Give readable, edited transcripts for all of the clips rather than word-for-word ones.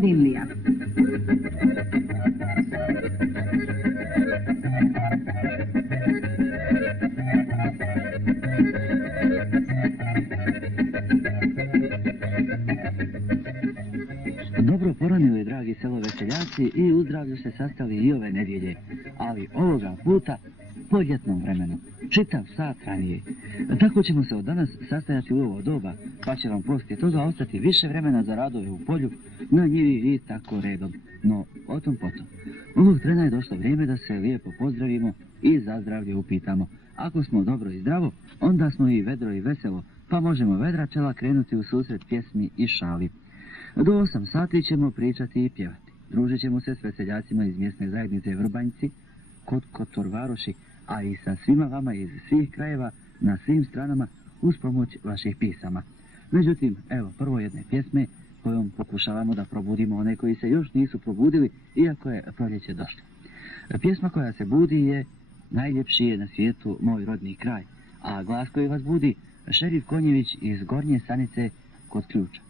Dinlija. Dobro poranili, dragi seloveseljaci, i u zdravlju se sastali i ove nedjelje, ali ovoga puta po ljetnom vremenu, čitav sat ranije. Tako ćemo se od danas sastajati u ovo doba, pa će vam poslije toga ostati više vremena za radove u polju, na njivi i tako redom. No, o tom potom. Ovog trena je došlo vrijeme da se lijepo pozdravimo i za zdravlje upitamo. Ako smo dobro i zdravo, onda smo i vedro i veselo, pa možemo vedra čela krenuti u susret pjesmi i šali. Do 8 sati ćemo pričati i pjevati. Družit ćemo se s veseljacima iz mjesne zajednice Vrbanjci, kod Kotorvaroši, a i sa svima vama iz svih krajeva na svim stranama uz pomoć vaših pisama. Međutim, evo prvo jedne pjesme kojom pokušavamo da probudimo one koji se još nisu probudili, iako je proljeće došlo. Pjesma koja se budi je Najljepši je na svijetu moj rodni kraj, a glas koji vas budi Šerif Konjević iz Gornje Sanice kod Ključa.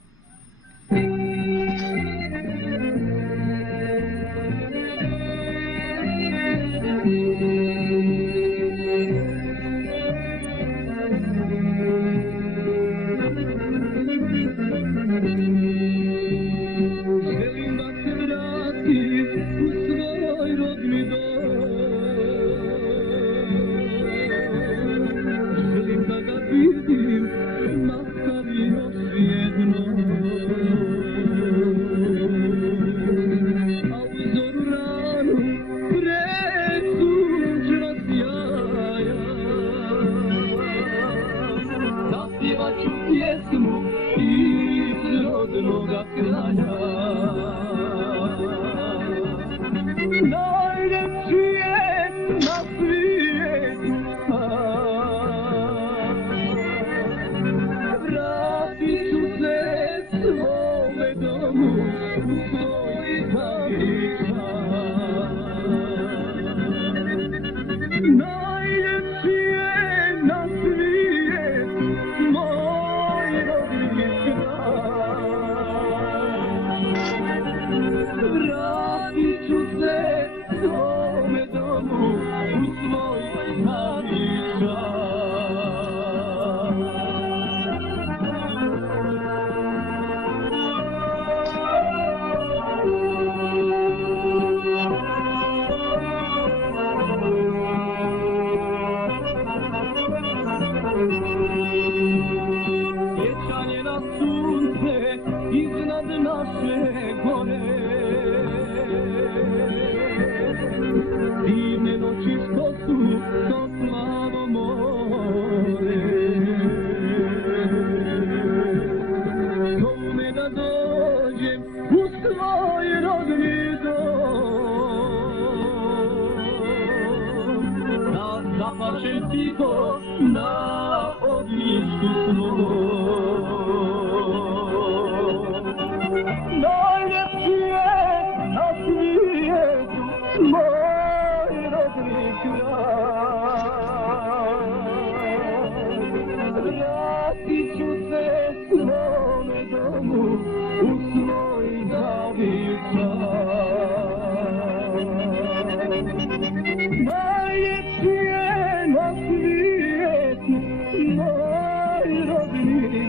Najljepši je na svijetu moj rodni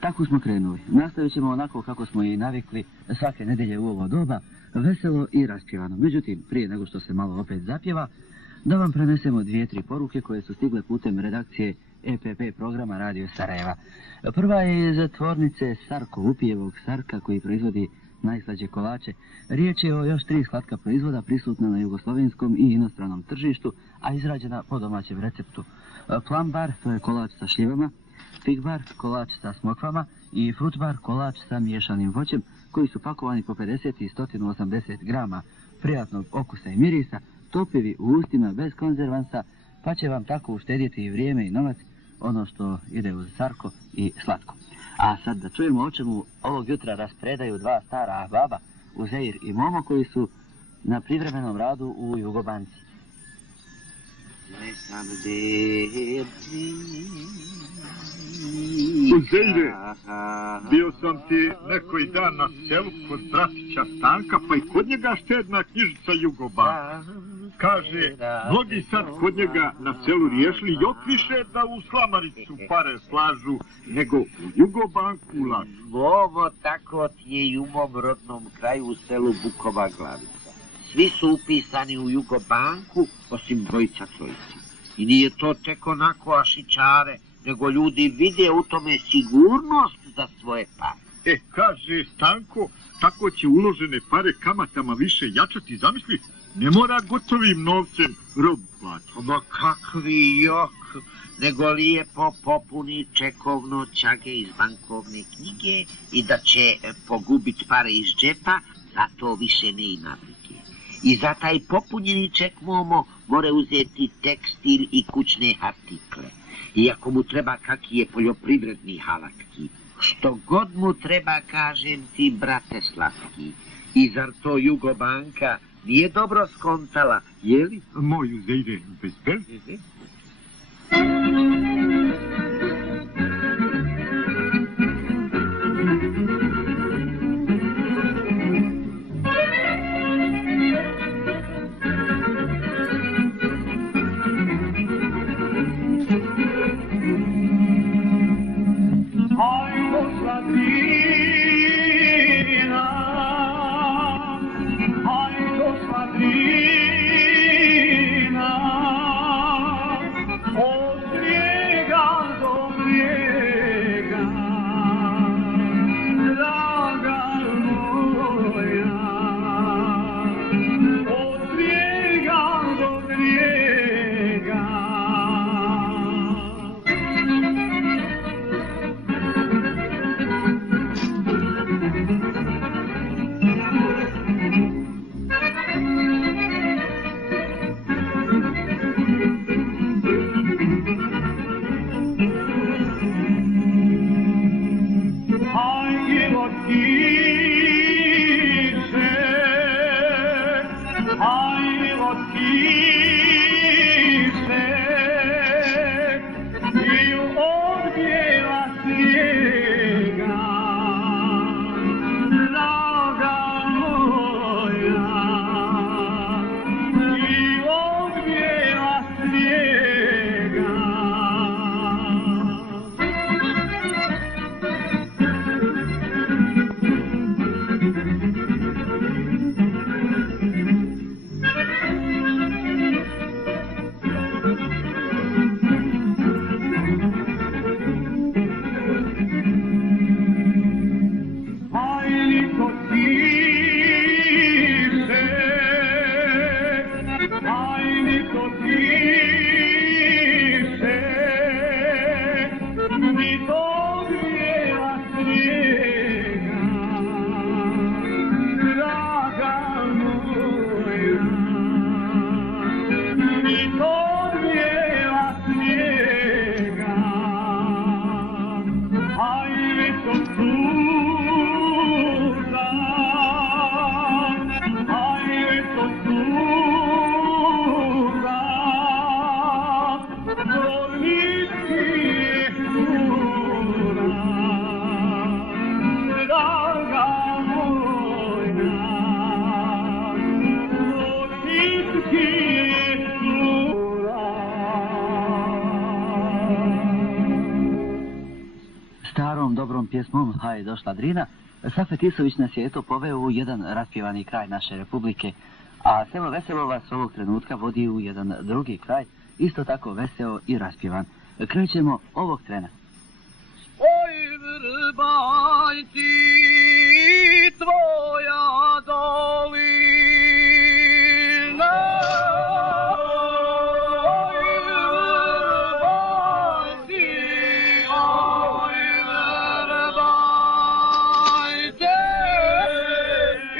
Tako smo krenuli. Nastavit ćemo onako kako smo i navikli svake nedelje u ovo doba, veselo i raspjevano. Međutim, prije nego što se malo opet zapjeva, da vam prenesemo 2-3 poruke koje su stigle putem redakcije EPP programa Radio Sarajeva. Prva je iz tvornice Sarko, Upijevog Sarka koji proizvodi najslađe kolače. Riječ je o još 3 slatka proizvoda prisutna na jugoslovenskom i inostranom tržištu, a izrađena po domaćem receptu. Plambar, to je kolač sa šljivama, figbar, kolač sa smokvama i frutbar, kolač sa miješanim voćem, koji su pakovani po 50 i 180 grama prijatnog okusa i mirisa, topivi u ustima bez konzervansa, pa će vam tako uštedjeti i vrijeme i novac, ono što ide uz Sarko i slatko. A sad da čujemo o čemu ovog jutra raspredaju 2 stara baba, Uzeir i Momo, koji su na privremenom radu u Jugobanci. Uzeire, bio sam ti neki dan na selu kod bratića Stanka, pa i kod njega štedna knjižica Jugobanka. Kaže, mnogi sad kod njega na selu riješili još više da u slamaricu pare slažu, nego u Jugobanku ulažu. Ovo tako ti je i u mom rodnom kraju u selu Bukova Glavica. Svi su upisani u Jugobanku, osim trojica. I nije to tek onako ašičare, nego ljudi vide u tome sigurnost za svoje pare. Kaže Stanko, tako će uložene pare kamatama više jačati, zamisli, ne mora gotovim novcem robu plaćati. Ma kakvi jok, nego lijepo popuni čekovno ćage iz bankovne knjige i da će pogubit pare iz džepa, zato više ne ima brige. I za taj popunjeni ček Momo more uzeti tekstil i kućne artikle. Iako mu treba kakije poljoprivredni halatki. Što god mu treba, kažem ti, brate slatki. I zar to Jugobanka nije dobro skontala, jeli? Moj Uzeire, bez veze. Oh, yeah. Starom dobrom pjesmom Haj došla Drina, Safet Isović nas je eto poveo u jedan raspjevani kraj naše republike, a selo Veselo vas ovog trenutka vodi u jedan drugi kraj, isto tako veseo i raspjevan. Krećemo ovog trena. Oj, vrbaj ti tvoja dolina, oj, vrbaj ti, oj, vrbaj te i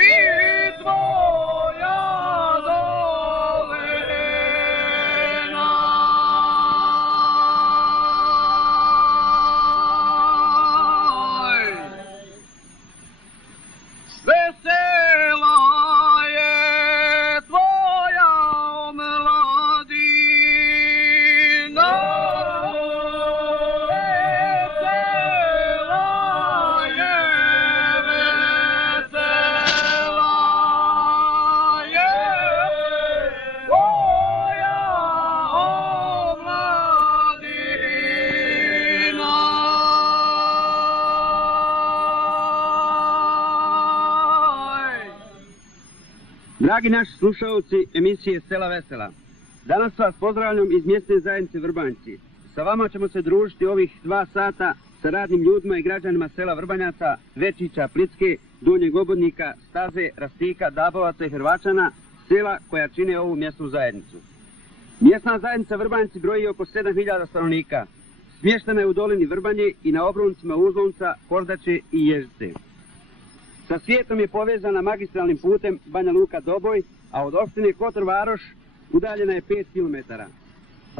tvoja dolina. Vesela je tvoja omladina, vesela je, vesela je tvoja omladina. Dragi naši slušalci emisije Sela Vesela, danas vas pozdravljam iz mjesne zajednice Vrbanjci. Sa vama ćemo se družiti ovih 2 sata sa radnim ljudima i građanima sela Vrbanjaca, Večića, Plitske, Donjeg Obodnika, Staze, Rastika, Dabovaca i Hrvačana, sela koja čine ovu mjesnu zajednicu. Mjesna zajednica Vrbanjci broji oko 7000 stanovnika. Smještena je u dolini Vrbanje i na obroncima Uzlovca, Kordače i Ježice. Sa svijetom je povezana magistralnim putem Banja Luka-Doboj, a od opštine Kotor Varoš udaljena je 5 km.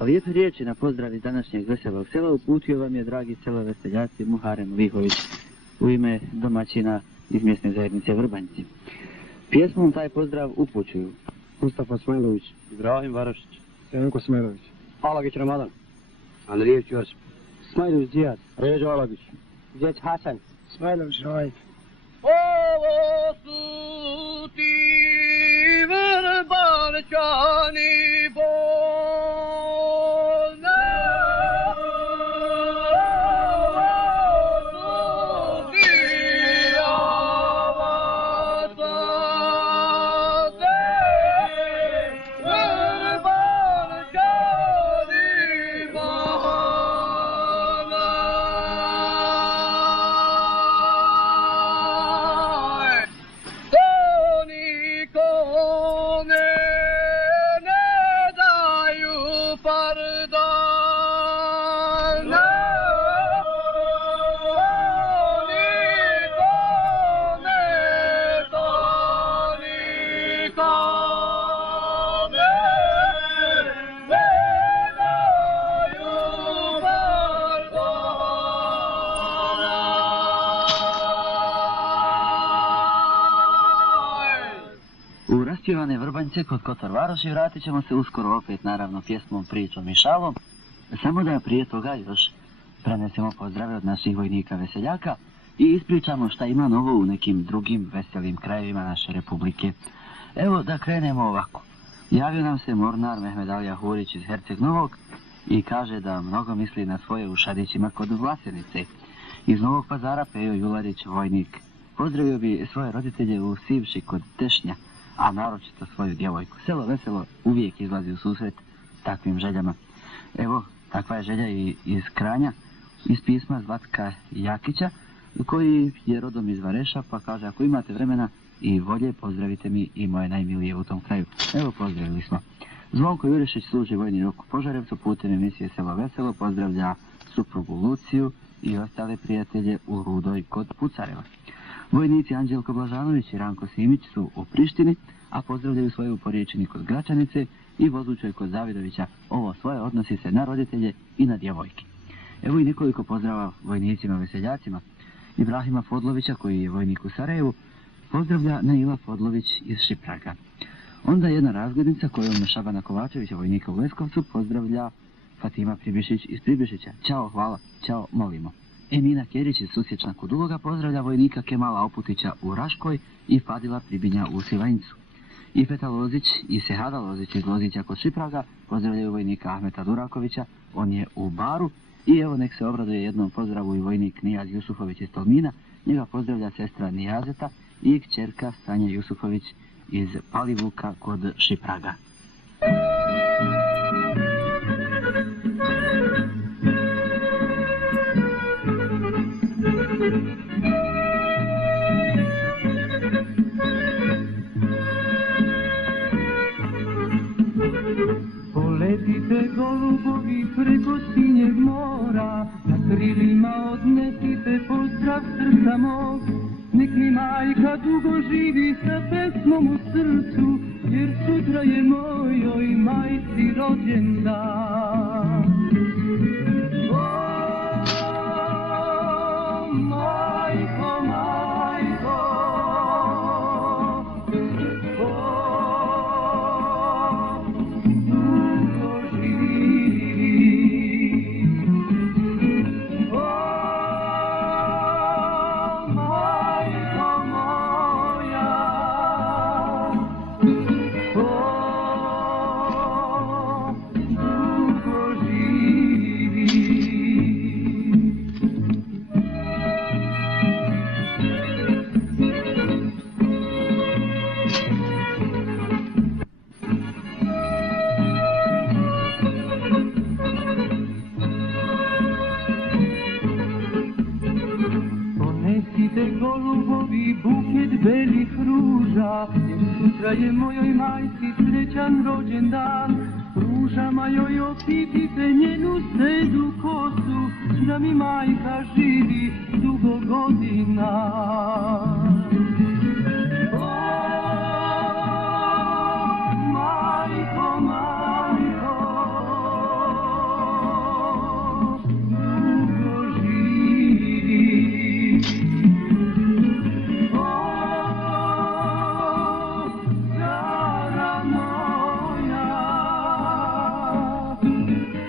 Lijepe riječi na pozdrav iz današnjeg veselog sela uputio vam je dragi seloveseljaci Muharem Lihović u ime domaćina iz mjesne zajednice Vrbanjci. Pjesmom taj pozdrav upućuju Mustafa Smajlović, Ibrahim Varošić, Senko Smajlović, Alagić Ramadan, Andrijević Josip, Smajlović Zijad, Ređo Alagić, Zeć Hasan, Smajlović Rajk. Ovo su ti Vrbančani bolne, ovo su ti avasade, Vrbančani bolne. To nikome ne daju pardon. To nikome ne daju pardon. U raspjevane Vrbanjce kod Kotor Varoši vratit ćemo se uskoro opet, naravno, pjesmom, pričom i šalom. Samo da prije toga još prenesemo pozdrave od naših vojnika veseljaka i ispričamo šta ima novo u nekim drugim veselim krajevima naše republike. Evo da krenemo ovako. Javio nam se mornar Mehmed Alija Hurić iz Herceg Novog i kaže da mnogo misli na svoje u Šadićima kod Vlasenice. Iz Novog Pazara Pejo Jularić, vojnik. Pozdravio bi svoje roditelje u Sivši kod Tešnja, a naročito svoju djevojku. Selo Veselo uvijek izlazi u susret takvim željama. Evo, takva je želja i iz Kranja, iz pisma Zlatka Jakića, koji je rodom iz Vareša, pa kaže, ako imate vremena i volje, pozdravite mi i moje najmilije u tom kraju. Evo, pozdravili smo. Zvonko Jurišić služi vojni rok u Požarevcu, putem emisije Selo Veselo, pozdravlja suprugu Luciju i ostale prijatelje u Rudoj kod Pucareva. Vojnici Anđelko Blažanović i Ranko Simić su u Prištini, a pozdravljaju svoje u Porječini kod Gračanice i Vozučoj kod Zavidovića. Ovo svoje odnosi se na roditelje i na djevojke. Evo i nekoliko pozdrava vojnicima veseljacima. Ibrahima Fodlovića, koji je vojnik u Sarajevu, pozdravlja Naila Fodlović iz Šipraga. Onda jedna razglednica kojom Šabana Kovačevića, vojnika u Leskovcu, pozdravlja Fatima Pribišić iz Pribišića. Ćao, hvala, ćao, molimo. Emina Kerić iz Susječna kod Uloga pozdravlja vojnika Kemala Oputića u Raškoj i Fadila Pribinja u Sivanjcu. Ifeta Lozić i Sehada Lozić iz Lozića kod Šipraga pozdravljaju vojnika Ahmeta Durakovića, on je u Baru, I evo nek se obraduje jednom pozdravu i vojnik Nijaz Jusufović iz Tolmina, njega pozdravlja sestra Nijazeta i kćerka Sanja Jusufović iz Palivuka kod Šipraga. Poletite golubovi preko sinjeg mora, na krilima odnesite pozdrav srca mog. Nek mi majka dugo živi sa pesmom u srcu, jer sutra je mojoj majci rođendan. O, majko, majko, dugo živi. Majko moja, dugo živi. Ponesite golubovi buket belih ruža, jer sutra je mojoj majci srećan rođendan. Ružama joj opitite njenu sedu kosu, da mi majka živi dugo godina. O, majko, majko, dugo živi. O, cara moja,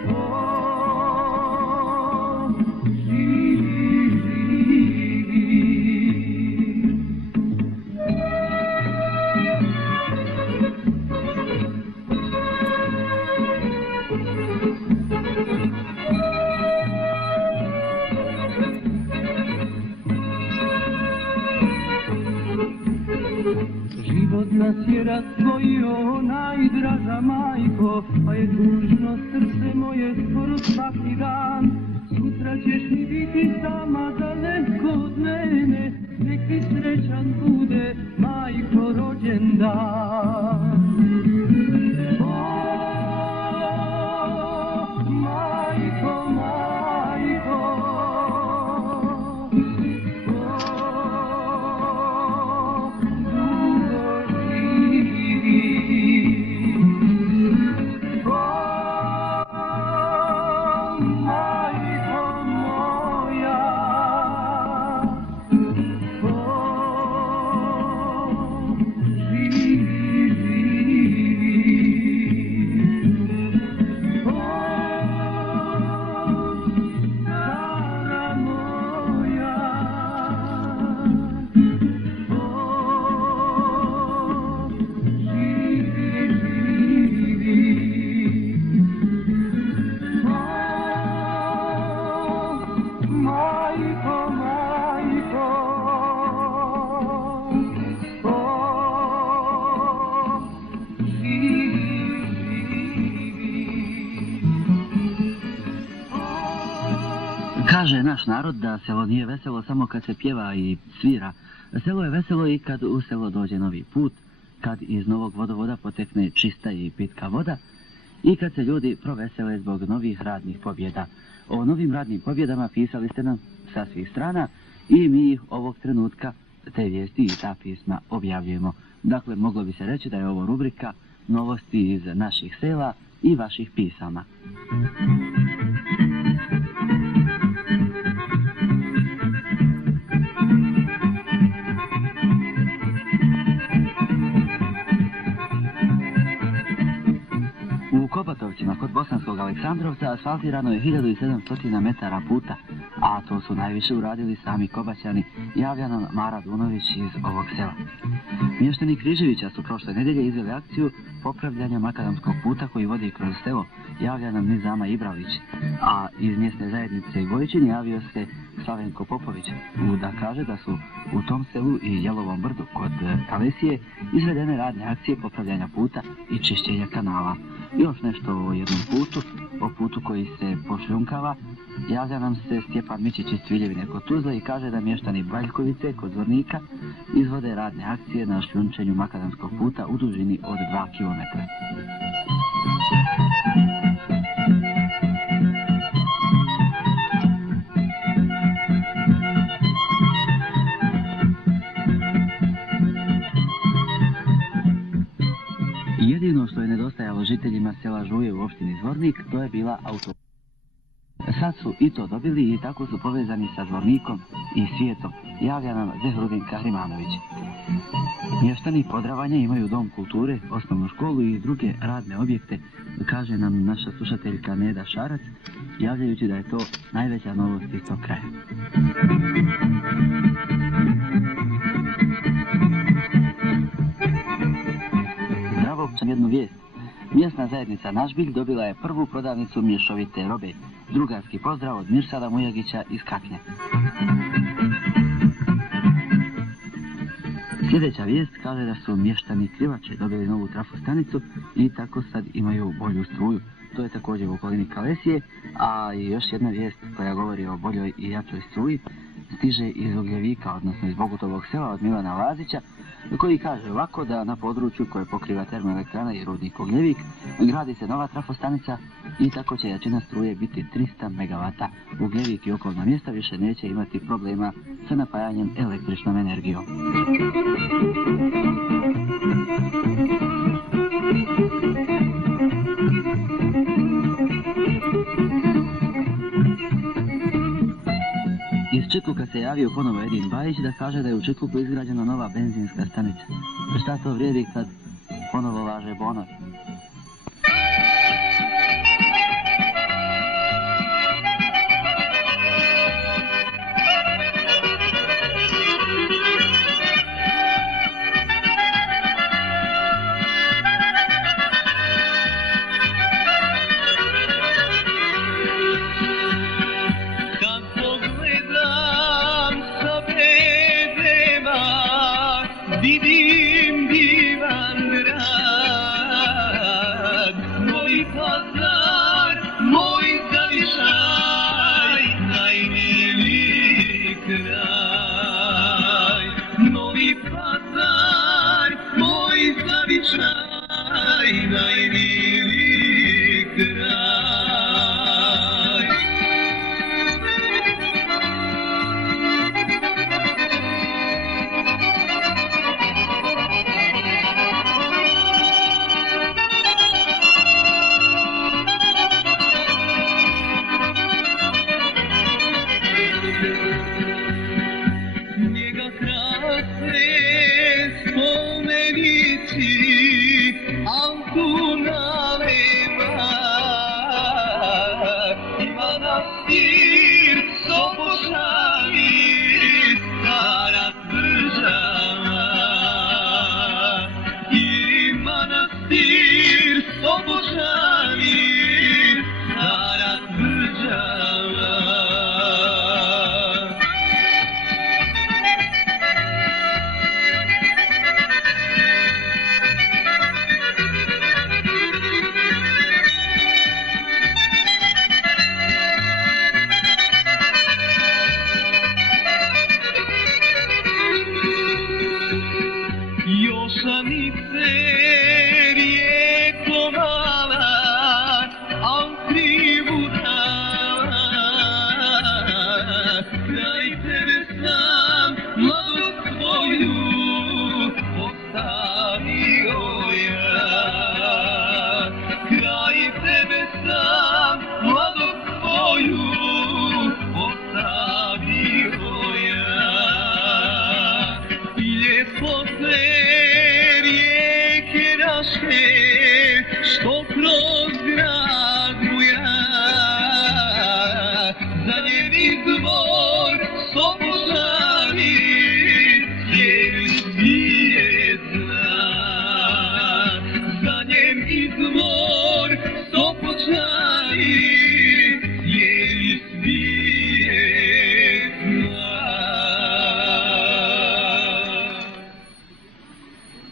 o, živi, živi. Život nas je razdvojio, najdraža majko, pa je tužno srce moje skoro svaki dan. Sutra ćeš mi biti sama daleko od mene, nek ti srećan bude, majko, rođendan. O, majko, majko, dugo živi. O, majko moja, živi, živi. O, cara moja, živi, živi. Majko, majko, živi, živi. Kaže naš narod da selo nije veselo samo kad se pjeva i svira. Selo je veselo i kad u selo dođe novi put, kad iz novog vodovoda potekne čista i pitka voda i kad se ljudi provesele zbog novih radnih pobjeda. O novim radnim pobjedama pisali ste nam sa svih strana i mi ovog trenutka te vijesti i ta pisma objavljujemo. Dakle, moglo bi se reći da je ovo rubrika novosti iz naših sela i vaših pisama. U Kobatovcima kod Bosanskog Aleksandrovca asfaltirano je 1700 metara puta, a to su najviše uradili sami Kobaćani, javlja nam Mara Dunović iz ovog sela. Mještani Križevića su prošle nedelje izveli akciju popravljanja makadamskog puta koji vodi kroz selo, javlja nam Nizama Ibralić, a iz mjesne zajednice Gojčin javio se Slavenko Popović, da kaže da su u tom selu i Jelovom brdu kod Kalesije izvedene radne akcije popravljanja puta i čišćenja kanala. Još nešto o jednom putu, o putu koji se pošljunkava, javlja nam se Stjepan Mićić iz Cviljevine kod Tuzle i kaže da mještani Baljkovice kod Zvornika izvode radne akcije na šljunčenju makadamskog puta u dužini od 2 km. Jedino što je nedostajalo žiteljima sela Žuje u opštini Zvornik, to je bila auto. Sad su i to dobili i tako su povezani sa Zvornikom i svijetom, javlja nam Zehrudin Kahrimanović. Mještani Podravanja imaju dom kulture, osnovnu školu i druge radne objekte, kaže nam naša slušateljka Neda Šarac, javljajući da je to najveća novost iz tog kraja. Zdravo, jednu vijest. Mjesna zajednica Nažbilj dobila je prvu prodavnicu mješovite robe. Drugarski pozdrav od Mirsada Mujagića iz Kaknja. Sljedeća vijest kaže da su mještani Krivače dobili novu trafostanicu i tako sad imaju bolju struju. To je također u okolini Kalesije, a i još jedna vijest koja govori o boljoj i jačoj struji stiže iz Ugljevika, odnosno iz Bogutovog sela od Milana Lazića, koji kaže ovako da na području koje pokriva termoelektrana i rudnik Ugljevik gradi se nova trafostanica i tako će jačina struje biti 300 MW. Ugljevik i okolna mjesta više neće imati problema sa napajanjem električnom energijom. Iz Čitluka se javio ponovo Edin Bajić da kaže da je u Čitluku izgrađena nova benzinska stanica. Šta to vrijedi kad ponovo važe bonovi? Vidim divan grad, Novi Pazar, moj zavičaj, najmiliji kraj. Novi Pazar, moj zavičaj, najmiliji kraj. izvor Sopoćani, jer svijet zna. Za njem izvor Sopoćani, jer svijet zna.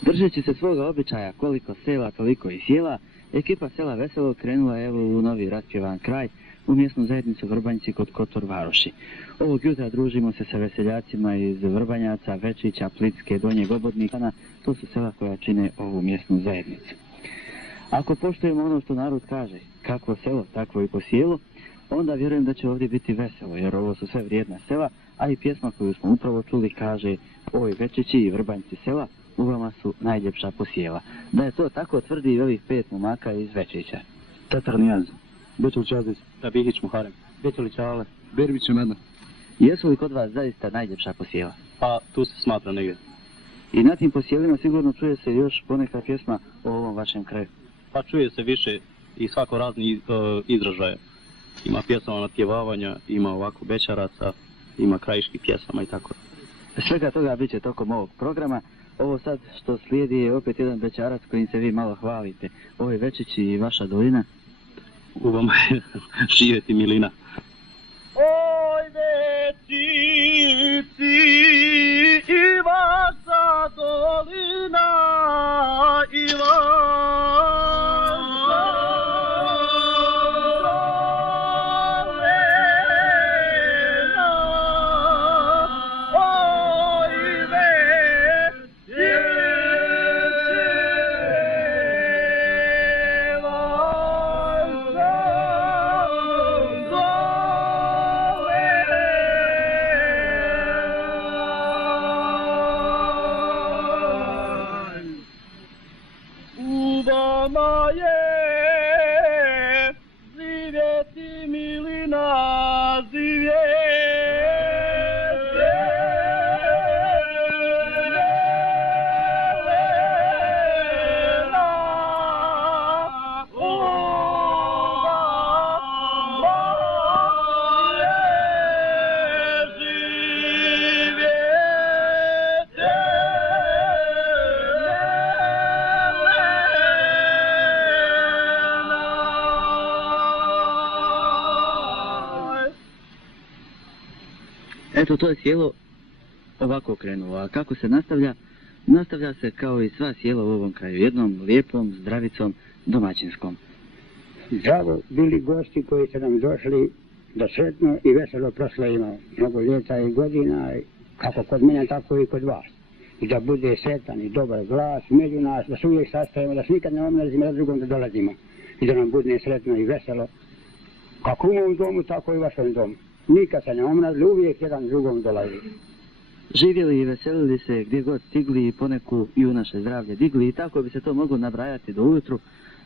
Držeći se svoga običaja koliko sela toliko i sjela, ekipa sela Veselo krenula je u novi raspjevan kraj, u mjesnu zajednicu Vrbanjci kod Kotor Varoši. Ovog jutra družimo se sa veseljacima iz Vrbanjaca, Večića, Plitske, Donjeg Obodnika, to su sela koja čine ovu mjesnu zajednicu. Ako poštujemo ono što narod kaže, kakvo selo, takvo i po sjelu, onda vjerujem da će ovdje biti veselo, jer ovo su sve vrijedna sela, a i pjesma koju smo upravo čuli kaže: oj Večići i Vrbanjci sela, u vama su najljepša posjela. Da je to tako tvrdi i ovih 5 momaka iz Večića. Tatar Nijaz, Bećul Čazić, Tabihić Muharem, Bećul Čale, Berbić Medna. Jesu li kod vas zaista najljepša posjela? Pa tu se smatra negdje. I na tim posjelima sigurno čuje se još poneka pjesma o ovom vašem kraju. Pa čuje se više i svako razni izražaja. Ima pjesama natjevavanja, ima ovako bećaraca, ima krajiških pjesama i tako. Svega toga bit će tokom ovog programa. Ovo sad što slijedi je opet jedan bećarac kojim se vi malo hvalite. Ovo je Večići i vaša dolina. U vama je živjeti milina. Oj Večići i vaša dolina i Eto, to je sjelo ovako krenulo, a kako se nastavlja? Nastavlja se kao i sva sjela u ovom kraju, jednom lijepom, zdravicom, domaćinskom. Zdravo bili gosti koji su nam došli, da sretno i veselo proslavimo mnogo ljeta i godina, kako kod mene, tako i kod vas. I da bude sretan i dobar glas među nas, da se uvijek sastavimo, da se nikad ne omrazimo, da drugom da dolazimo. I da nam bude sretno i veselo, kako u mom domu, tako i u vašem domu. Nikad se ne omrazili, uvijek jedan drugom dolazi. Živjeli i veselili se gdje god stigli i poneku i u naše zdravlje digli i tako bi se to moglo nabrajati do ujutru,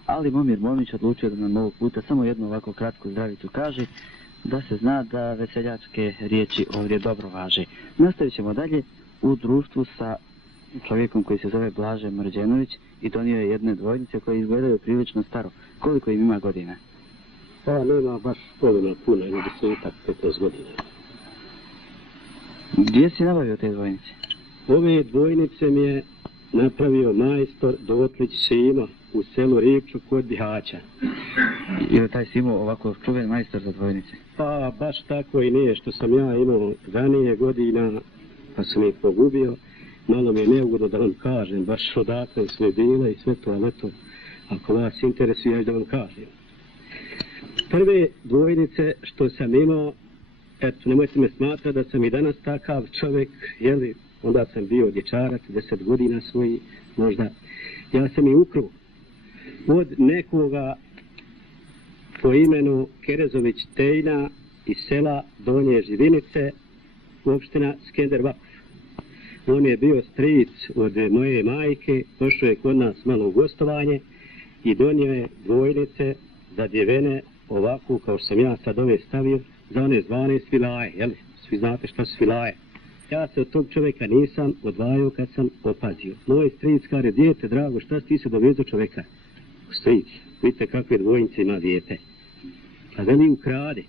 ali Momir Momić odlučio da nam ovog puta samo jednu ovako kratku zdravicu kaže, da se zna da veseljačke riječi ovdje dobro važe. Nastavit ćemo dalje u društvu sa čovjekom koji se zove Blaže Mrđenović i donio je jedne dvojnice koje izgledaju prilično staro. Koliko im ima godina? Pa nema baš godina puno, ili se i tak 15 godina. Gdje si nabavio te dvojnice? Ove dvojnice mi je napravio majstor Dotlić Šima u selu Ripču kod Bihaća. Je li taj Simo ovako čuven majstor za dvojnice? Pa baš tako i nije, što sam ja imao ranije godina, pa sam ih pogubio. Malo mi je neugodno da vam kažem, baš odakle sve bile i sve to, ali eto, ako vas interesuje, ja da vam kažem. Prve dvojnice što sam imao, eto, nemojte me smatrati da sam i danas takav čovjek, jeli, onda sam bio dječarac, 10 godina svoji, možda. Ja sam i ukru od nekoga po imenu Kerezović Tejna iz sela Donje Živinice, opština Skender-Vakuf. On je bio stric od moje majke, došao je kod nas malo u gostovanje i donio je dvojnice zadjevene ovako kao što sam ja sad ove stavio, za one zvane svilaje, jel? Svi znate šta su svilaje. Ja se od tog čovjeka nisam odvajao kad sam opazio. Moj stric kaže, dijete drago, šta si ti se dovezao čovjeka? Stric, vidite kakve dvojnice ima dijete. A veli ukrade.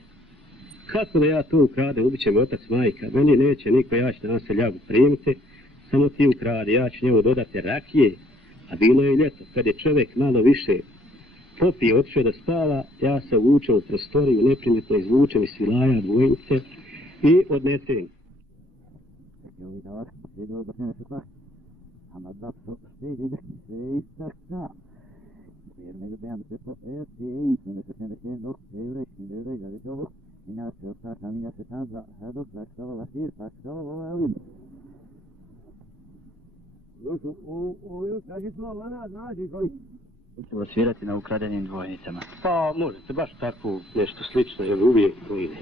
Kako da ja to ukradem, ubit će me otac, majka, meni neće niko, ja ću na seljaku primiti, samo ti ukradi, ja ću njemu dodati rakije, a bilo je ljeto, kad je čovjek malo više popije, otišao da spava, ja se uvučem u prostoriju, neprimjetno izvučem iz svilaja dvojnice i odnetem. Hoćemo svirati na ukradenim dvojnicama. Pa možete baš tako nešto slično, jer uvijek to ide.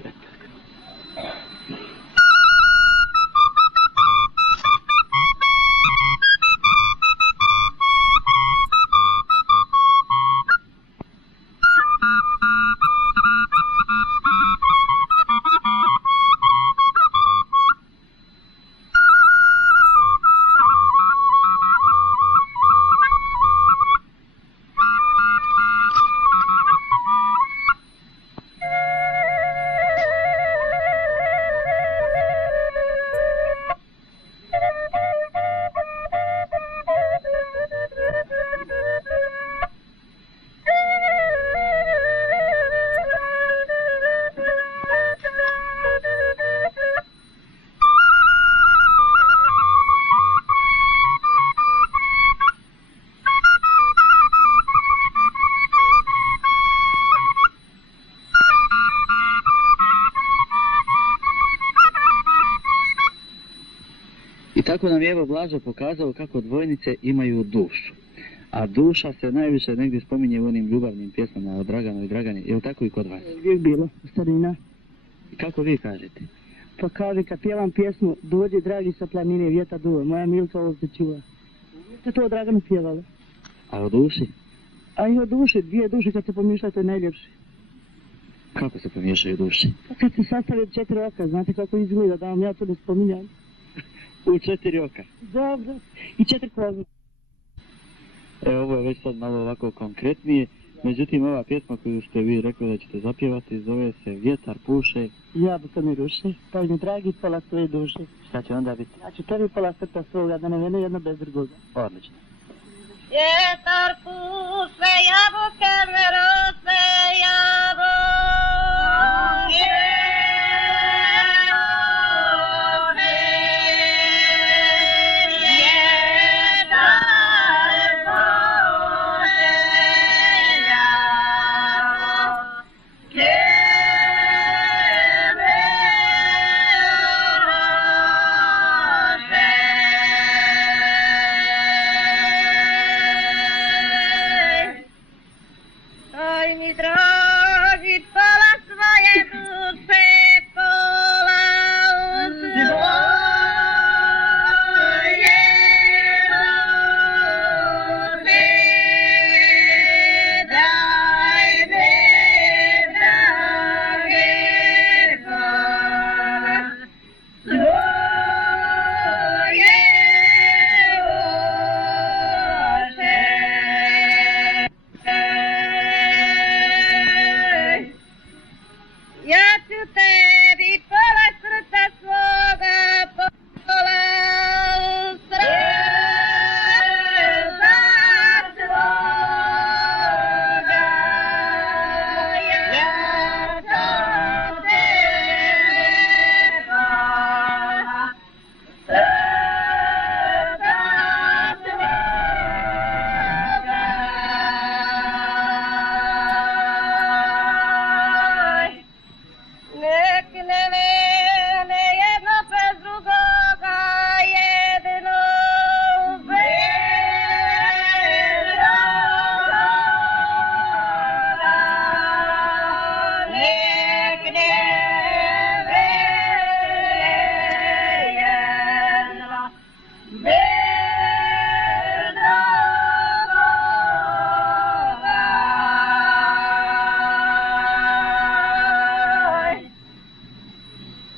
I tako nam je evo Blažo pokazao kako dvojnice imaju dušu. A duša se najviše negdje spominje u onim ljubavnim pjesmama o Draganu i Dragani. Je li tako i kod vas? Uvijek bilo, starina. Kako vi kažete? Pa kaže, kad pjevam pjesmu, dođi dragi sa planine, vjetar duva, moja Milka ovdje čuva. Ste to Draganu pjevala? A o duši? A i o duši, dvije duše kad se pomiješaju, to je najljepše. Kako se pomiješaju duši? Pa kad se sastavljaju 4 oka, znate kako izgleda, da vam ja to ne spominjam. U 4 oka? Dobro, i 4 koze. Evo, ovo je već sad malo ovako konkretnije. Međutim, ova pjesma koju ste vi rekli da ćete zapjevati zove se Vjetar puše. Jabuka mi ruše, pa mi dragi pola svoje duše. Šta će onda biti? Ja ću tebi pola srca svoga, da ne vene jedno bez drugoga. Odlično. Vjetar puše, jabuke me rose, jabuke.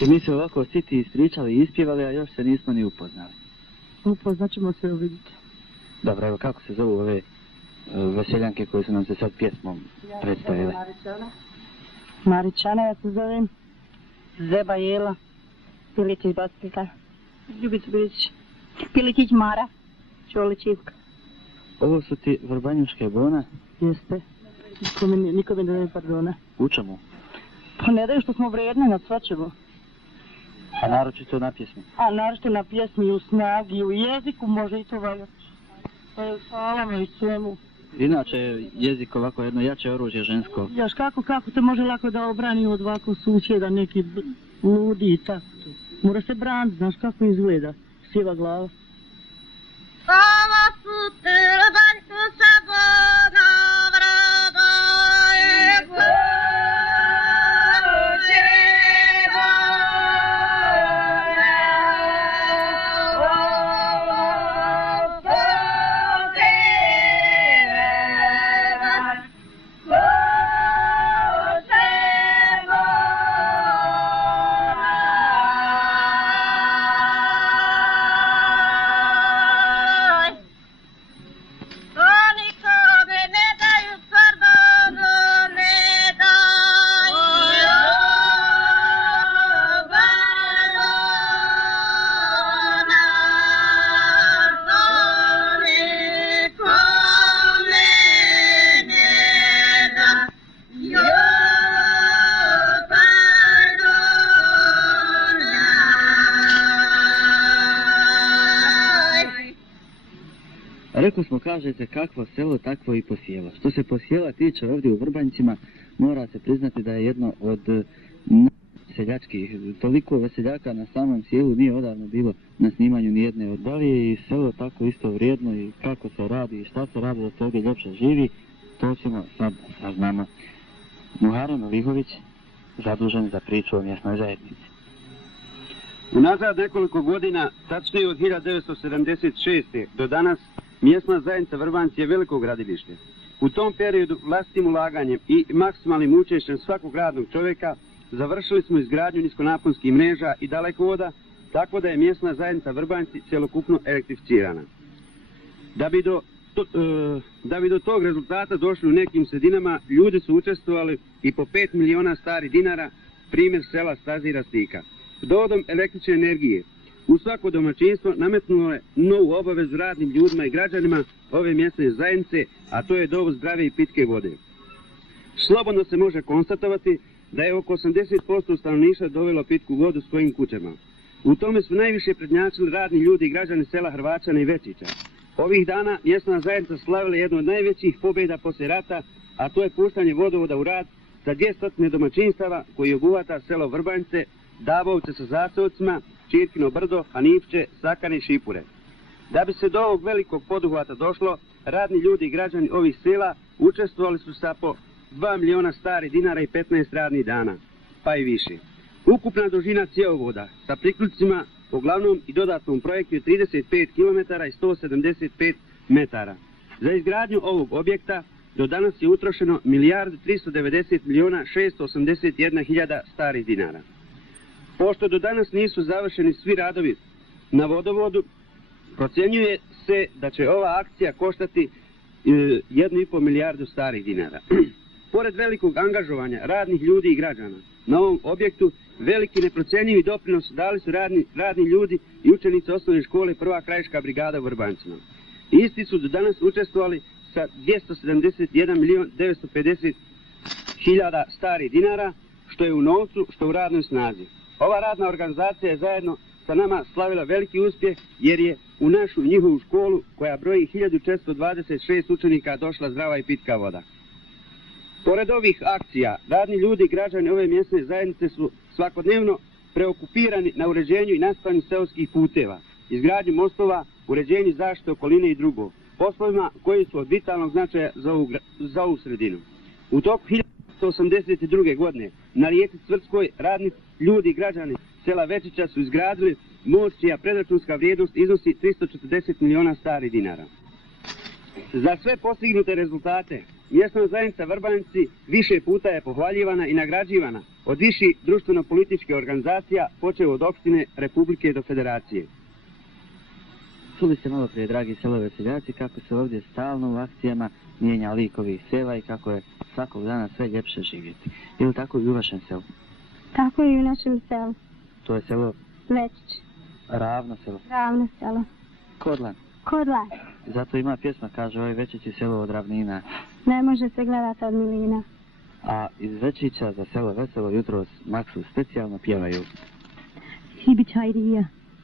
Mi se ovako siti ispričali i ispjevali, a još se nismo ni upoznali. Upoznat ćemo se uvidjeti. Dobro, evo kako se zovu ove veseljanke koje su nam se sad pjesmom predstavile? Maričana. Maričana ja se zovem. Zeba Jela, Piličić Baskika, Ljubica Bilić, Piličić Mara, Čolić Ivka. Ovo su ti vrbanjuške Bona? Jeste. Nikome da ne pardona. U čemu? Pa ne daju što smo vredne na svačemu. A naročito na pjesmi? A naročito na pjesmi, u snagi, u jeziku može i to valjati. Pa je u salama i svemu. Inače je jezik ovako jedno jače oružje žensko. Jaš kako te može lako da obrani od ovako susjeda neki ludi i tako. Mora se braniti, znaš kako izgleda. Siva glava. Sama su trbanjku sa Bona vradaje kuće Rekli smo, kažete, kakvo selo, takvo i posjelo. Što se posjela tiče ovdje u Vrbanjcima, mora se priznati da je jedno od seljačkih. Toliko veseljaka na samom sjelu nije odavno bilo na snimanju nijedne od. Da li je i selo tako isto vrijedno i kako se radi i šta se radi da se ovdje ljepše živi, to ćemo sad saznamo. Muharem Lihović, zadužen za priču o mjesnoj zajednici. Unazad nekoliko godina, tačnije od 1976. do danas, mjesna zajednica Vrbanjci je veliko gradilište. U tom periodu vlastitim ulaganjem i maksimalnim učešćem svakog radnog čovjeka završili smo izgradnju niskonaponskih mreža i dalekovoda, tako da je mjesna zajednica Vrbanjci cjelokupno elektrificirana. Da bi do tog rezultata došli u nekim sredinama, ljudi su učestvovali i po 5 miliona starih dinara, primjer sela Stazira Stika. Dovodom električne energije u svako domaćinstvo nametnulo je novu obavezu radnim ljudima i građanima ove mjesne zajednice, a to je dovod zdrave i pitke vode. Slobodno se može konstatovati da je oko 80% stanovništva dovelo pitku vodu svojim kućama. U tome su najviše prednjačili radni ljudi i građani sela Hrvaćana i Večića. Ovih dana mjesna zajednica slavila jednu od najvećih pobjeda poslije rata, a to je puštanje vodovoda u rad za 200 domaćinstava koji obuhvata selo Vrbanjce, Dabovce sa Zacovcima, Čirkino brdo, Hanipče, Sakane i Šipure. Da bi se do ovog velikog poduhvata došlo, radni ljudi i građani ovih sela učestvovali su sa po 2 miliona starih dinara i 15 radnih dana, pa i više. Ukupna dužina cjevovoda sa priključcima po glavnom i dodatnom projektu je 35 km i 175 metara. Za izgradnju ovog objekta do danas je utrošeno 1.390.681.000 starih dinara. Pošto do danas nisu završeni svi radovi na vodovodu, procjenjuje se da će ova akcija koštati 1,5 milijardu starih dinara. Pored velikog angažovanja radnih ljudi i građana na ovom objektu, veliki neprocjenjivi doprinos dali su radni ljudi i učenici osnovne škole Prva krajiška brigada u Vrbanjcima. Isti su do danas učestvovali sa 271.950.000 starih dinara, što je u novcu, što u radnoj snazi. Ova radna organizacija je zajedno sa nama slavila veliki uspjeh jer je u našu njihovu školu, koja broji 1426 učenika, došla zdrava i pitka voda. Pored ovih akcija, radni ljudi i građani ove mjesne zajednice su svakodnevno preokupirani na uređenju i nastavljanju seoskih puteva, izgradnju mostova, uređenju zaštite okoline i drugo, poslovima koji su od vitalnog značaja za ovu sredinu. U toku 1982. godine na rijeci Cvrtskoj radni ljudi i građani sela Večića su izgradili most čija predračunska vrijednost iznosi 340 miliona starih dinara. Za sve postignute rezultate mjesna zajednica Vrbanjci više puta je pohvaljivana i nagrađivana od viših društveno-političkih organizacija, počev od opštine, republike do federacije. Čuli ste malo prije, dragi selove seljaci, kako se ovdje stalno u akcijama mijenja lik ovih sela i kako je svakog dana sve ljepše živjeti. Je li tako i u vašem selu? Tako je i u našem selu. To je selo Lečić. Ravno selo. Ravno selo. Kodlan. Kodlan. Zato ima pjesma, kaže ovaj Večić je selo od ravnina. Ne može se gledati od milina. A iz Večića za selo Veselo jutros Maksu specijalno pjevaju. Hibić Hajrija.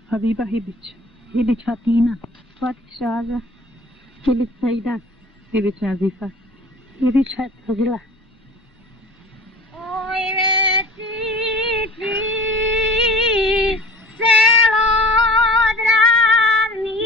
Habiba Hibić. Hibić Fatina. Fatić Raza. Hibić Sejdan. Hibić Nazifa. Hibić Fazila. Oj Večići, selo od ravnina.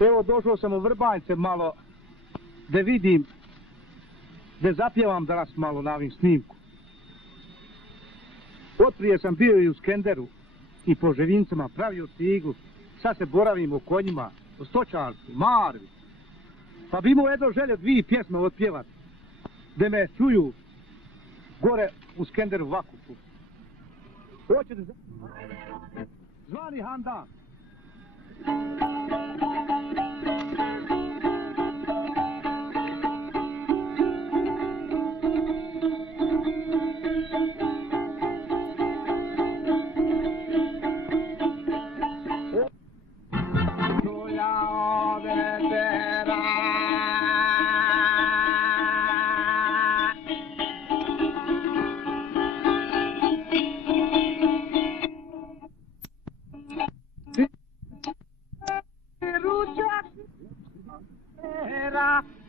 Evo, došao sam u Vrbanjce malo da vidim, da zapjevam danas malo na ovim snimku. Otprije sam bio i u Skenderu i po Ževincama pravio ciglu. Sad se boravim o konjima, o stočarstvu, marvi. Pa bi imao jedno želje 2 pjesme otpjevati, da me čuju gore u Skenderu Vakupu. Hoćete zvani Handan.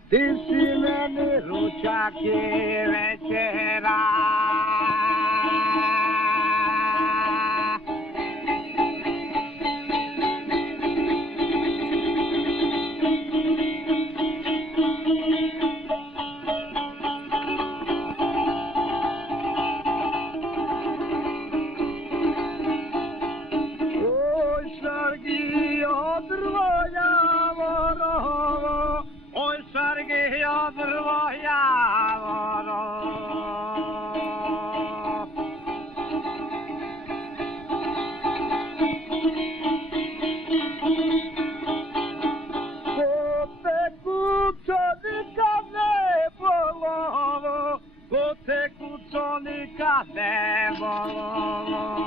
Ti si meni ručak i večera. Oj, Sargi, odroja vorovo, oj, Sargi, odroja vorovo. Ko te kuco nikad ne volovo.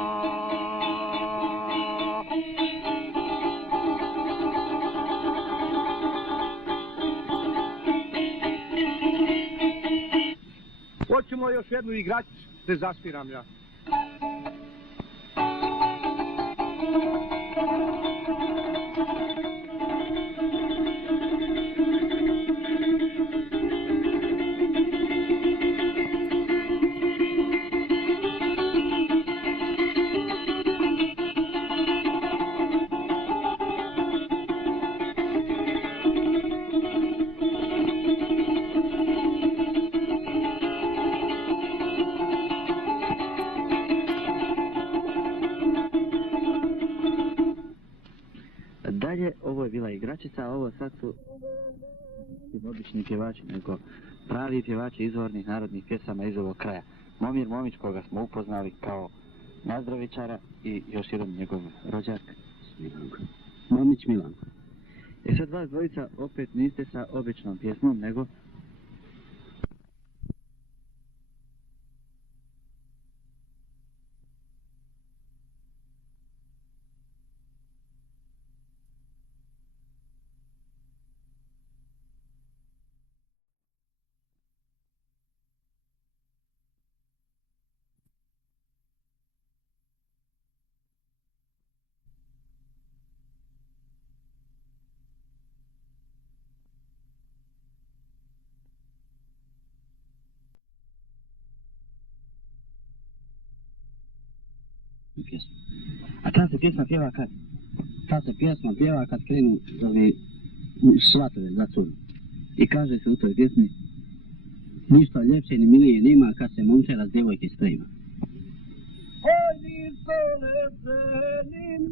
Hoćemo još jednu igračić, da zaspiram ja. igračica, ovo sad su obični pjevači, nego pravi pjevači izvornih narodnih pjesama iz ovog kraja. Momir Momić, koga smo upoznali kao Nazdravičara, i još jedan njegov rođak, Milanko. Momić Milanko. I sad vas dvojica opet niste sa običnom pjesmom, nego... A ta se pjesma pjeva kad? Ta se pjesma pjeva kad krenu ovi svatove za curu. I kaže se u toj pjesmi: ništa ljepše ni milije nema kad se momčela s djevojke sprema. Hajdi sole cenim,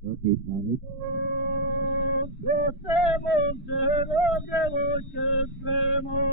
ko se momčela s djevojke sprema.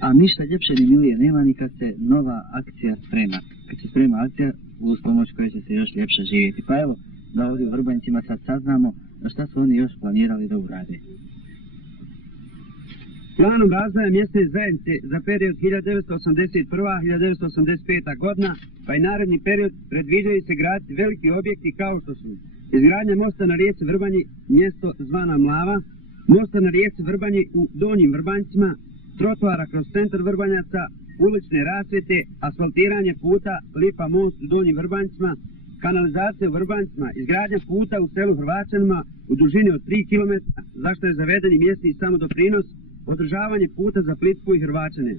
A ništa ljepše ni milije nema ni kad se nova akcija sprema. Kad se sprema akcija uz pomoć koje će se još ljepše živjeti. Pa evo, da ovdje u Vrbanjcima sad saznamo šta su oni još planirali da urade. Planom razvoja mjesne zajednice za period 1981-1985 godina, pa i naredni period, predviđaju se graditi veliki objekti kao što su izgradnja mosta na rijeci Vrbanji, mjesto zvana Mlava, mosta na rijeci Vrbanji u Donjim Vrbanjcima, trotoara kroz centar Vrbanjaca, ulične rasvjete, asfaltiranje puta Lipa most u Donjim Vrbanjcima, kanalizacija u Vrbanjcima, izgradnja puta u selu Hrvačanima u dužini od 3 km, zašto je zavedeni mjesni samodoprinos, održavanje puta za Plitku i Hrvačane,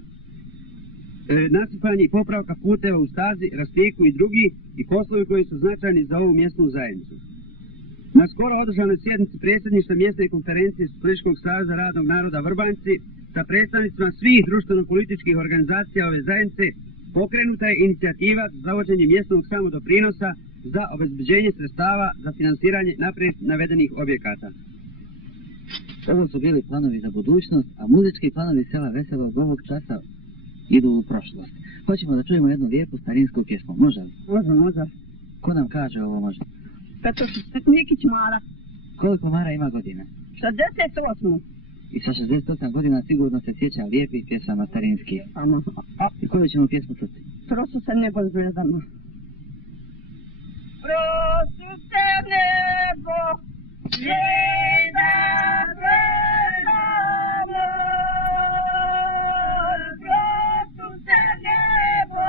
nasipanje i popravka puteva u Stazi, Rastiku i drugi i poslovi koji su značajni za ovu mjesnu zajednicu. Na skoro održanoj sjednici predsjedništva mjesne konferencije Socijalističkog saveza radnog naroda Vrbanjci sa predstavnicima svih društveno-političkih organizacija ove zajednice pokrenuta je inicijativa za zavođenje mjesnog samodoprinosa za obezbeđenje sredstava za finansiranje naprijed navedenih objekata. Ovo su bili planovi za budućnost, a muzički planovi sela Veselog ovog časa idu u prošlost. Hoćemo da čujemo jednu lijepu starinsku pjesmu, može li? Može. Ko nam kaže ovo može? Nikić Mara. Koliko Mara ima godina? 68. I sa 68 godina sigurno se sjeća lijepih pjesama starinskih. I koju ćemo pjesmu čuti? Prosu se nebo zvezdama. Prosu se nebo zvezdama. Prosu se nebo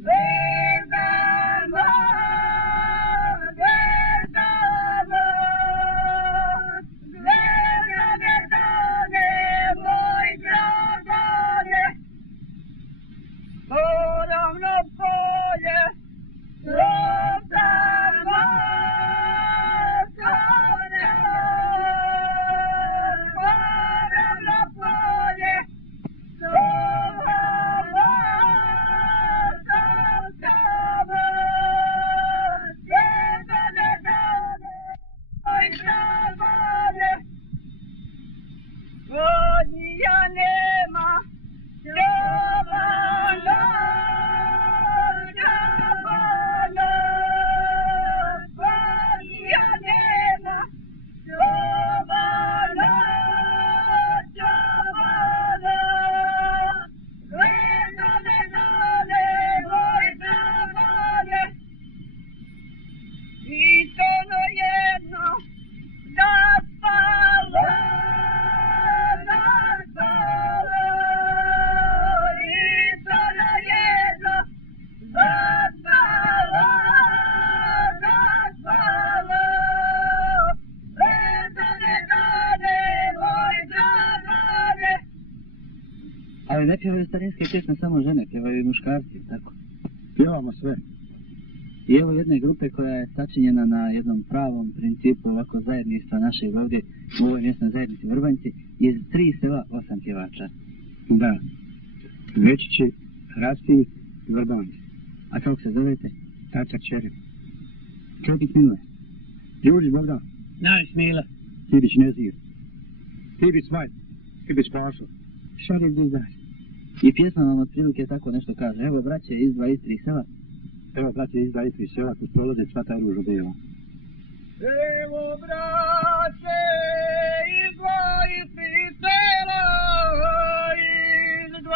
zvezdama. Poravno polje, lopta, starinske pjesme samo žene, pjevaju i muškarci, tako? Pjevamo sve. I evo jedne grupe koja je sačinjena na jednom pravom principu ovako zajedništva našeg ovdje u ovoj mjesnoj zajednici Vrbanjci, iz 3 sela 8 pjevača. Da. Večići, Hrasti, Vrbanjci. A kako se zovete? Tata Čeri. Čopić Mile. Đurić Bogdan. Navić Mila. Hibić Nezir. Hibić Smajt. Hibić Pašo. Šarif Dizdar. I pjesma vam otprilike tako nešto kaže. Evo braće iz 23 sela. Evo braće iz 23 sela, tu prolaze cvata ružo bela. Evo braće iz 23 sela, iz 2.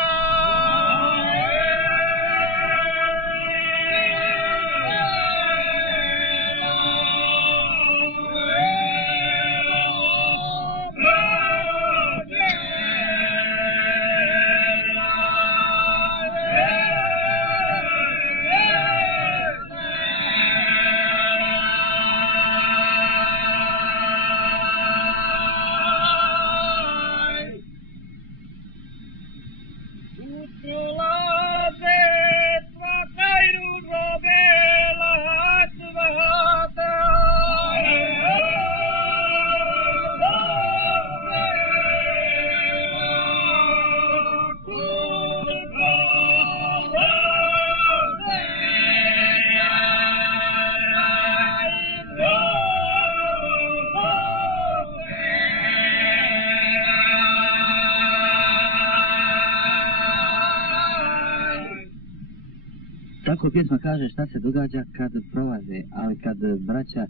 Tako pjesma kaže šta se događa kad prolaze, ali kad braća,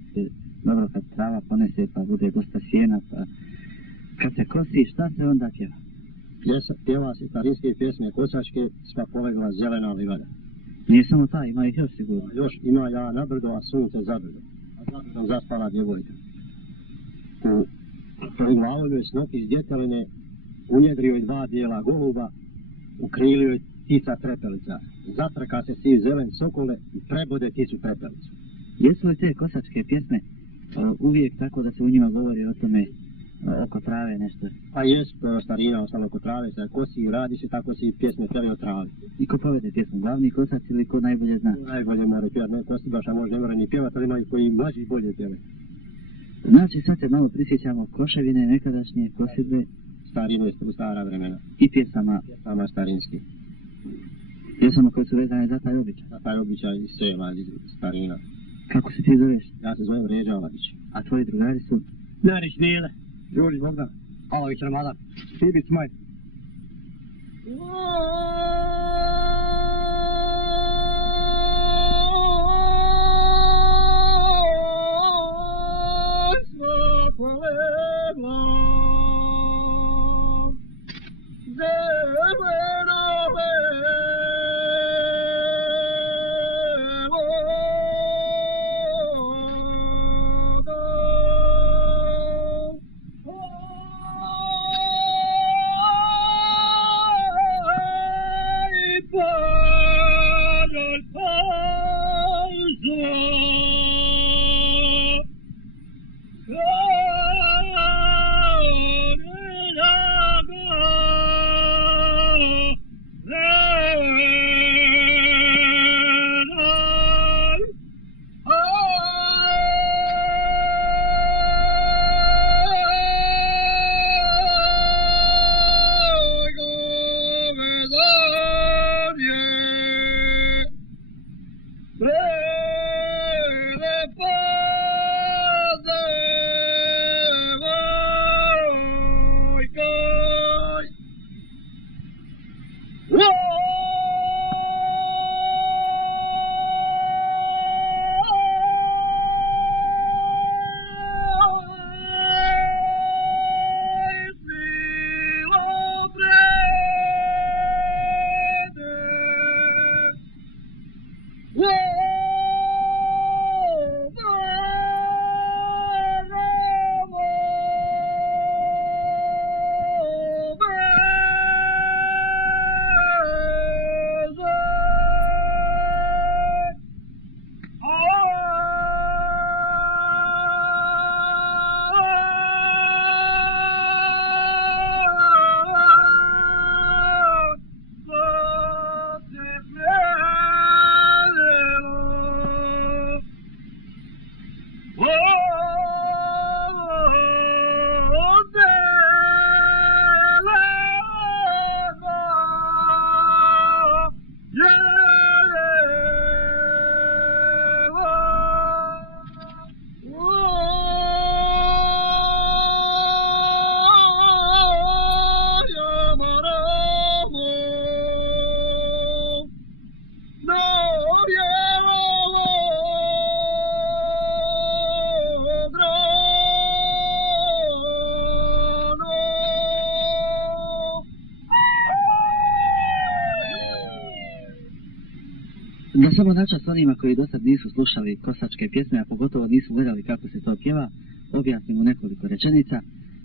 dobro kad trava ponese pa bude dosta sjena, pa kad se kosi, šta se onda pjeva? Pjeva se starinske pjesme kosačke, sva polegla zelena livada. Nije samo ta, ima ih još sigurno. Još ima ja na brdo, a sunce za brdo. A za brdom zaspala djevojka. U glavu joj snop iz djeteline, unjedrio je 2 dijela goluba, u krilu joj ptica trepelica. Zatrka se siv zelen sokole i prebode pticu trepelicu. Jesu li te kosačke pjesme uvijek tako da se u njima govori o tome oko trave nešto? Pa jes, starina ostalo oko trave, se kosi i radi se, tako se i pjesme pjeli o travi. I ko povede pjesmu, glavni kosac ili ko najbolje zna? Najbolje mora pjevati, ne kosi baš, a možda ne mora ni pjevati, ali ima i koji mlađi bolje pjeve. Znači sad se malo prisjećamo koševine, nekadašnje kosidbe. Starine, stara vremena. I pjesama starinski. Pjesama koje su vezane za taj običaj? Za taj običaj iz sela, iz starina. Kako se ti zoveš? Ja se zovem Ređa Aladić. A tvoji drugari su? Narić Mile. Đurić Bogdan. Alović Ramadan. Hibić Smajt. Da samo načas onima koji do sad nisu slušali kosačke pjesme, a pogotovo nisu gledali kako se to pjeva, objasnim u nekoliko rečenica,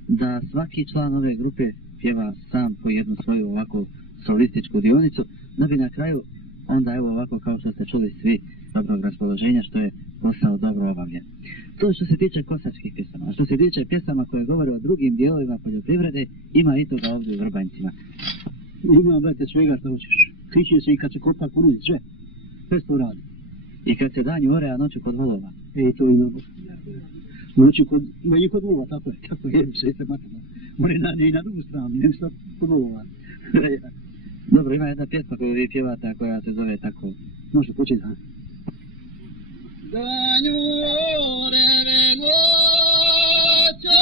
da svaki član ove grupe pjeva sam po jednu svoju ovako solističku dionicu, da bi na kraju onda evo ovako kao što ste čuli svi dobrog raspoloženja, što je posao dobro obavljen. To što se tiče kosačkih pjesama. A što se tiče pjesama koje govore o drugim dijelovima poljoprivrede, ima i toga ovdje u Vrbanjcima. Ima, brate, svega što hoćeš. Kriče se i kad se kopa kuruzi, sve. Sve to radi. I kad se danju ore, a noću kod volova. To i dobro. Noću kod, ima i kod volova, tako je, sve se matama. One nađe i na drugu stranu, ne što kod volova. Dobro, ima jedna pjesma koju vi pjevate, a koja se zove tako. Može početi, ha? Danju ore noću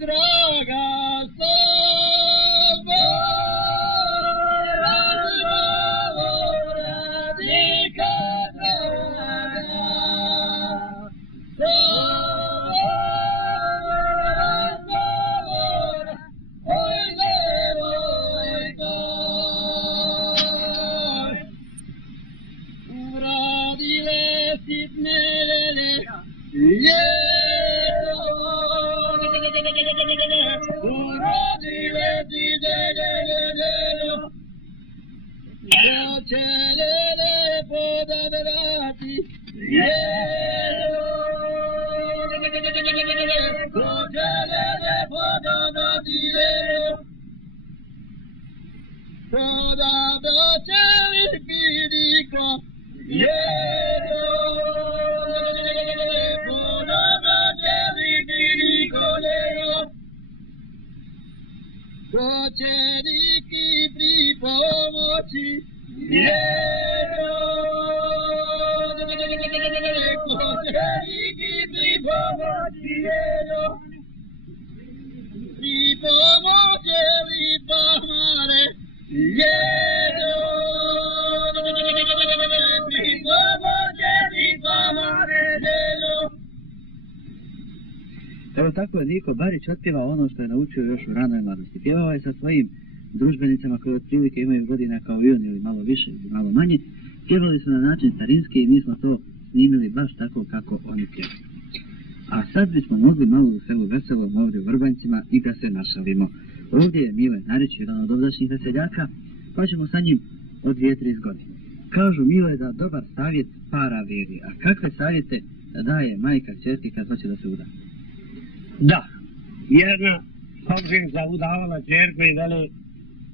draga soba, radika draga soba, oj devojko, uradile sitne lele, Celele podavrati, celele podavrati, podavrati vidiko, podavrati vidiko, kočeriki pri pomoći, kočeriki pri pomoći, pri pomoći lipa mare, pri pomoći lipa mare, Evo tako je Niko Barić otpjevao ono što je naučio još u ranoj mladosti. Pjevao je sa svojim družbenicama koji otprilike imaju godina kao i on ili malo više ili malo manje. Pjevali su na način starinski i mi smo to snimili baš tako kako oni pjevaju. A sad bismo mogli malo u selu Veselom ovdje u Vrbanjcima i da se našalimo. Ovdje je Mile Narić, jedan od ovdašnjih veseljaka, pa ćemo sa njim od 2-3 godine. Kažu Mile da dobar savjet para vrijedi, a kakve savjete daje majka kćerki kad hoće da se uda? Da, jedna komšinica udavala čerku i veli,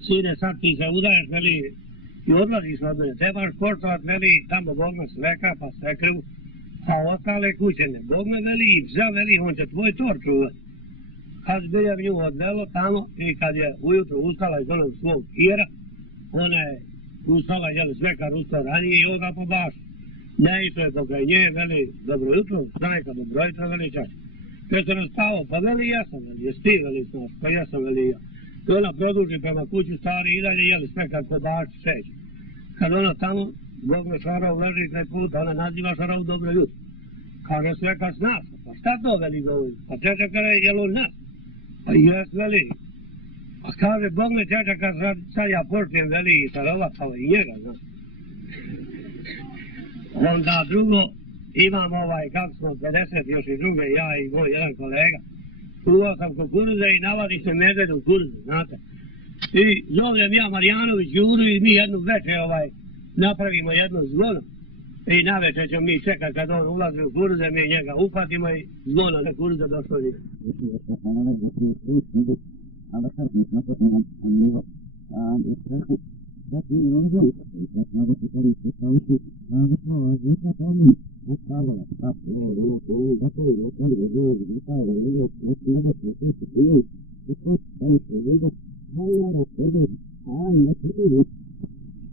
sine sad ti se udaješ, veli, i odlaziš od mene, trebaš poštovat, veli, tamo Bog me sveka pa svekrivu, a ostale kuće ne. Bog me veli, i psa veli, on će tvoj tor čuvat. Kad zbilja nju odvelo tamo i kad je ujutro ustala iz onog svog hira, ona je ustala, jeli, svekar ustao ranije i ovoga po bašu. Ne išlo je pokraj nje, veli, dobro jutro, znajka, dobro jutro, veli, čači. Kad se nastao, pa veli ja sam, veli, jes ti, veli, znaš, pa ja sam, veli, ja. I ona produži prema kući stari i dalje, jeli, svekar po bašu šeće. Kad ona tamo, Bog me Šarov leži kraj puta, ona naziva Šarov dobro jutro. Kaže svekar s nas, pa šta to, veli, govori? Pa čeča kada je, jel on nas? Pa jes, veli. A kaže, Bog me čeča kad sad ja poštijem, veli, i Šarova, kao i njega, znaš. Onda drugo, imam kako smo 50 još i druge, ja i moj jedan kolega. Čuvao sam kukuruze i navadi se medved u kukuruze, znate. I zovem ja Marijanović Juru i mi jednu večer napravimo jedno zvono. I na večer ćemo mi čekat kad on ulazi u kukuruze, mi njega uhvatimo i zvono na kukuruze došlo nije.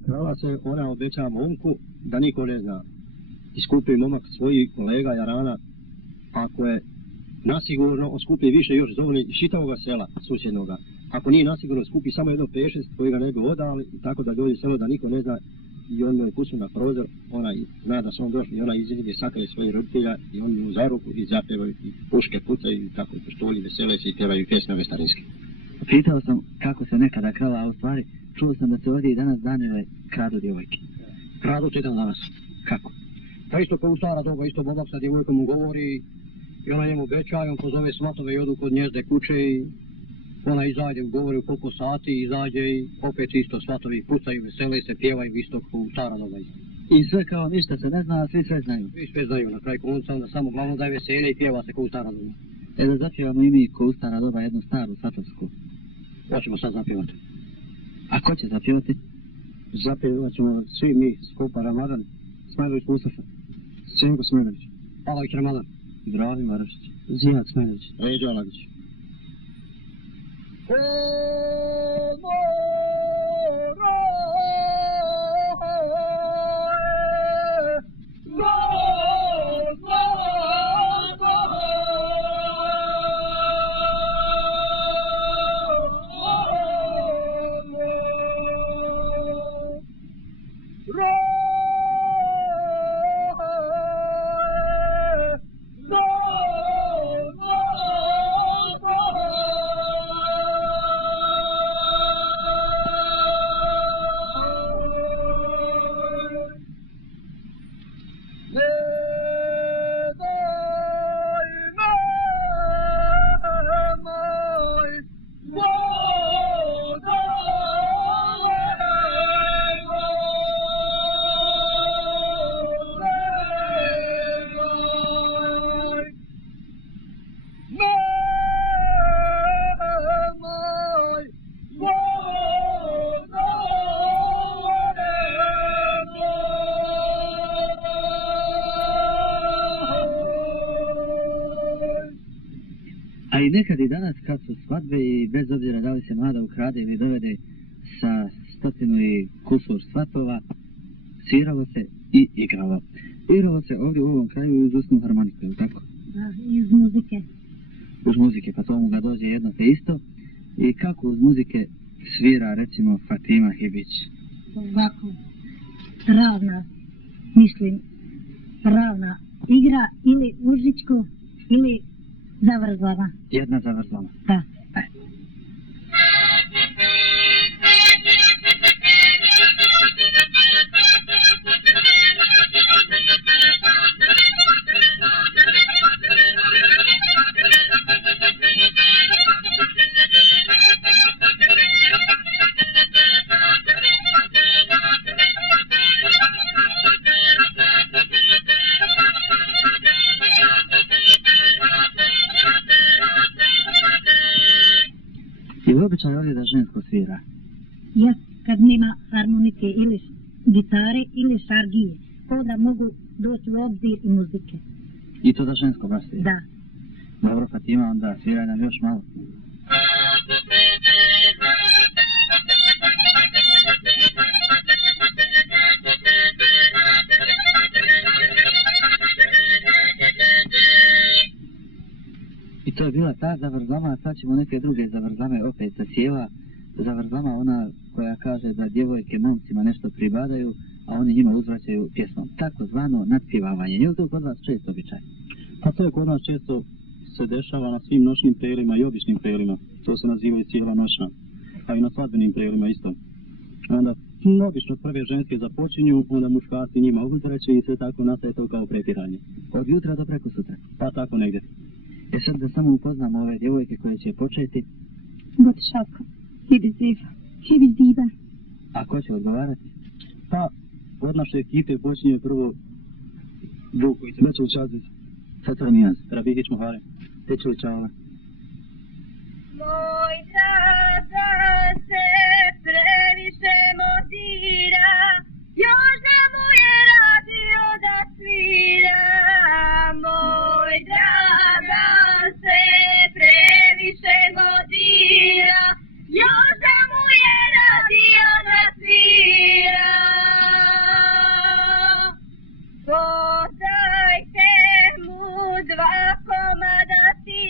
Krava se ona obeća momku da niko ne zna. Iskupi momak svojih kolega Jarana, ako je nasigurno skupi više još zovni iz čitavoga sela susjednoga. Ako nije nasigurno skupi samo jedno 5-6 koji ga ne bi odali, tako da dođe selo da niko ne zna i on mu je pucnu na prozor, ona zna da su on došli i ona izglede sakre svojih roditelja i on mu za ruku i zapevaju i puške pucaju i tako i poštolji vesele se i pjevaju pjesme starinske. Pitao sam kako se nekada krala, a u stvari čuo sam da se ovdje i danas danile kradu djevojke. Kradu se dan danas. Kako? Pa isto kao u stara doba, isto Bobak sa djevojkom mu govori i ona njemu obeća i on pozove svatove i odu kod njezde kuće i ona izađe, govori u koliko sati, izađe i opet isto svatovi pucaju, vesele se, pjevaju isto kao u stara doba. I sve kao ništa se ne zna, a svi sve znaju. Svi sve znaju, na kraju konca, onda samo glavno da je vesele i pjeva se kao u stara doba. Da zapjevamo i mi kao u stara doba jednu staru svatovsku. Hoćemo sad zapjevati. A ko će zapjevati? Zapjevat ćemo svi mi, skupa Ramadan, Smajlović Mustafa, Senko Smajlović, Palović Ramadan, Ibrahim Marošić, Zijad Smajlović, Ređo Alagić. I nekad i danas kad su svadbe i bez obzira da li se mlada ukrade ili dovede sa 100 i kusur svatova, sviralo se i igralo. Igralo se ovdje u ovom kraju uz usnu harmoniku, je li tako? Da, iz muzike. Uz muzike, pa tomu ga dođe jedno te isto. I kako uz muzike svira recimo Fatima Hibić? Ovako, ravna, mislim, ravna igra ili užičko ili zavrzlana. Jedna zavrzlana. Da. Je običaj ovdje da žensko svira? Ja, kad nema harmonike ili gitare ili šargije, onda mogu doći u obzir i muzike. I to da žensko baš svira? Da. Dobro, Fatima, onda sviraj nam još malo. I to je bila ta zavrzlama, a sad ćemo neke druge zavrzlame opet sa sjela. Zavrzlama ona koja kaže da djevojke momcima nešto pribadaju, a oni njima uzvraćaju pjesmom. Tako zvano natpjevavanje. Je li to kod vas često običaj? Pa to je kod nas često se dešava na svim noćnim pelima i običnim pelima. To se nazivaju cijela noćna. A i na svadbenim pelima isto. Onda obično prve ženske započinju, onda muškarci njima uzvraćaju i sve tako nastaje to kao prepiranje. Od jutra do preko sutra? Pa tako negdje. Sad da samo upoznamo ove djevojke koje će početi. Botišavka, Hibić Ziva, Hibić Diba. A ko će odgovarati? Pa, od naše ekipe počinje prvo drug koji se neće učaziti. Saturnijans. Rabihić Mohare. Tečuli Čavala. Moj tata se previše modira, još da mu je radio da svira. Moj tata se previše modira, još da mu je radio da svira. Podajte mu 2 komada svira.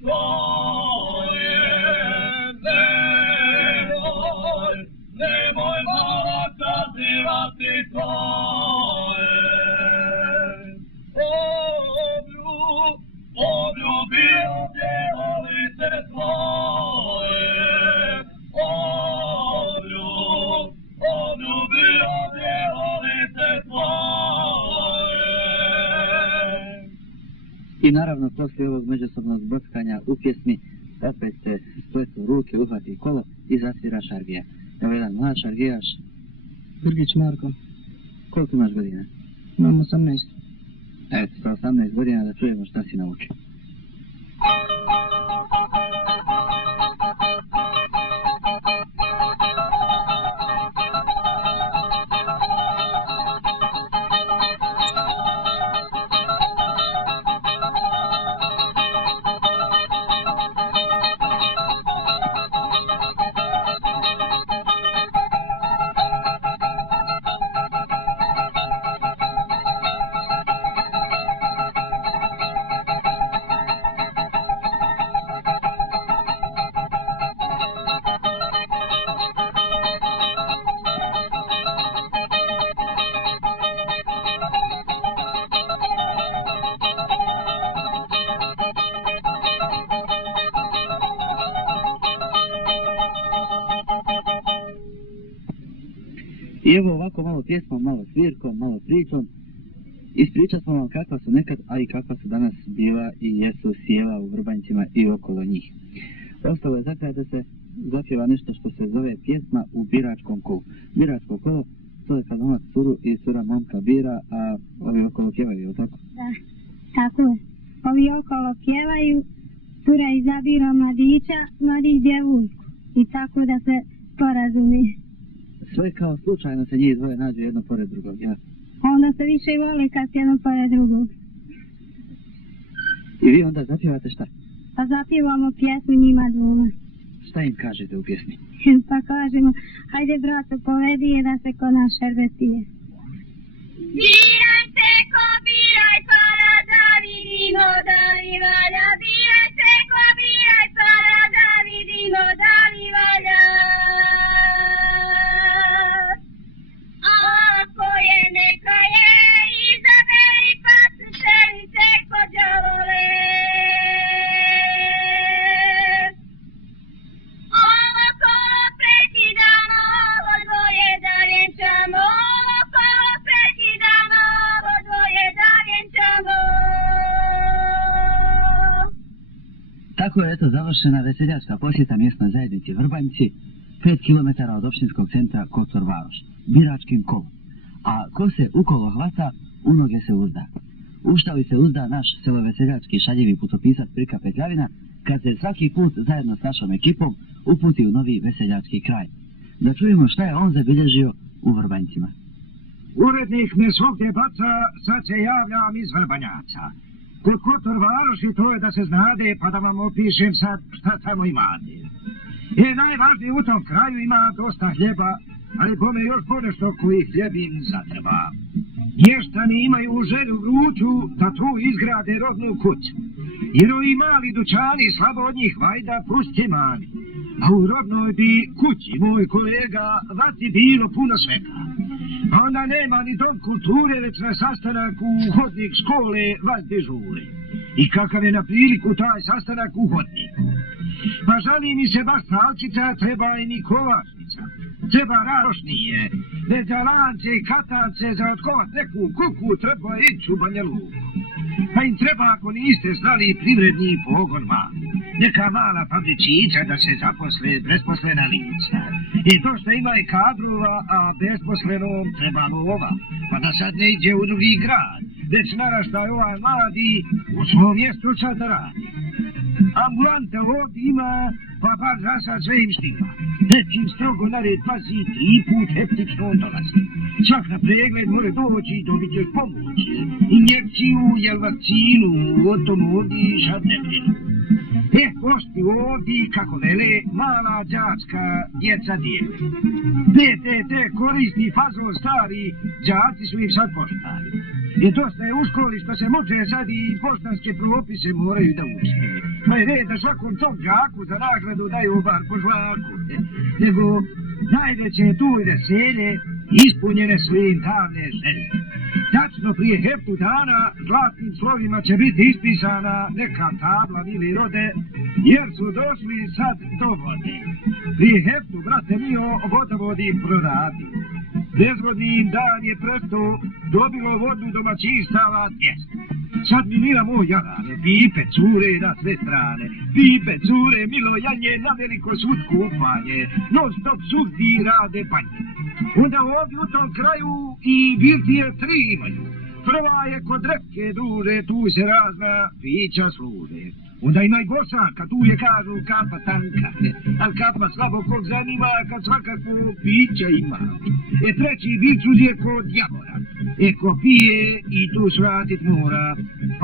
tvoje, nemoj malo zazivati tvoje. Obljubi djevolice tvoje, obljubi djevolice tvoje. I naravno, poslije ovog međusobnog zbockanja u pjesmi, opet se spletu ruke, uhvati kolo i zasvira šargija. Evo jedan mlad šargijaš. Grgić Marko. Koliko imaš godina? Imam 18. Eto, sa 18 godina da čujemo šta si naučio. I evo ovako malo pjesmom, malo svirkom, malo pričom. Ispričat smo vam kakva su nekad, a i kakva su danas bila i jesu sjela u Vrbanjcima i okolo njih. Ostalo je za kraj da se zapjeva nešto što se zove pjesma u biračkom kolu. Biračko kolo, to je kad momak curu i cura momka bira, a ovi okolo pjevaju, je li tako? Da, tako je. Ovi okolo pjevaju, cura izabira mladića, mladić djevojku. I tako da se porazumije. Sve kao slučajno se njih dvoje nađu jedno pored drugog, ja? Onda se više i voli kad jedno pored drugog. I vi onda zapjevate šta? Pa zapjevamo pjesmu njima dvoma. Šta im kažete u pjesmi? Pa kažemo, hajde brato povedi je da se ko naš šerbetije. Biraj se ko biraj para da vidimo da li valja. Biraj se ko biraj para da vidimo da li valja. Ako je neka je izaberi pa se šelice ko djavole. Ovo kolo prekidamo, ovo dvoje da vjenčamo. Ovo kolo prekidamo, ovo dvoje da vjenčamo. Tako je eto završena veseljačka posjeta mjesnoj zajednici Vrbanjci, 5 km od opštinskog centra Kotor Varoš, biračkim kolom. A ko se u kolo hvata, u noge se uzda. U šta li se uzda naš seloveseljački šaljivi putopisac Prika Petljavina, kad se svaki put zajedno s našom ekipom uputi u novi veseljački kraj. Da čujemo šta je on zabilježio u Vrbanjcima. Urednik me svogdje baca, sad se javljam iz Vrbanjaca. Kod Kotor Varoši to je da se znade, pa da vam opišem sad šta tamo imate. Najvažnije u tom kraju ima dosta hljeba, ali bome još ponešto koji hljebim zatreba. Mještani imaju želju vruću da tu izgrade rodnu kuću, jer ovi mali dućani slabo od njih vajda pusti mani. A u rodnoj bi kući, moj kolega, vati bilo puno svega. Onda nema ni dom kulture, već na sastanak u hodnik škole vas dežure. I kakav je na priliku taj sastanak u hodniku. Pa žali mi se baš salčica, treba i ni kovačnica. Treba rarošnije, ne za lance i katance, za otkovat neku kuku, treba ići u Banja Luku. Pa im treba, ako niste znali, privredni pogon mali. Neka mala fabričića da se zaposle bezposlena lica. I to što ima i kadrova, a bezposlenom treba lova. Pa da sad ne iđe u drugi grad, već naraštaj ovaj mladi u svom mjestu sad da radi. Ambulanta ovdje ima, pa bar za sad sve im štima. Nećim strogo nared pazi, 3 put heptično dolazi. Svak na pregled more doći, dobit još pomoći. Injekciju, jel vakcinu, o tom ovdje šad ne brinu. Gosti ovdje, kako vele, mala đačka djeca dijele. PTT korisni fazon stari, đaci su im sad poštari. I dosta je u školi što se muče sad i bosanske propise moraju da uče. Pa je red da svakom tom đaku za nagradu daju bar po žvaku. Nego najveće je tu i veselje ispunjene su im davne želje. Tačno prije heftu dana zlatnim slovima će biti ispisana neka tabla ili rode, jer su došli sad do vode. Prije heftu, brate mio, vodovod im proradi. Bezvodni im dan je presto dobilo vodu domaćinstava 200. Sad milina moj jarane, pipe cure na sve strane, pipe cure, milo janje, na veliko sud kupanje, non stop svugdje rade banje. Onda ovdje u tom kraju i birtije 3 imaju. Prva je kod repke druže, tu se razna pića služe. Onda ima i bosanka, tu je kažu kapa tanka, al kapa slabo kog zanima kad svakako pića ima. Treći bircuz je kod javora, ko pije i tu svratit mora.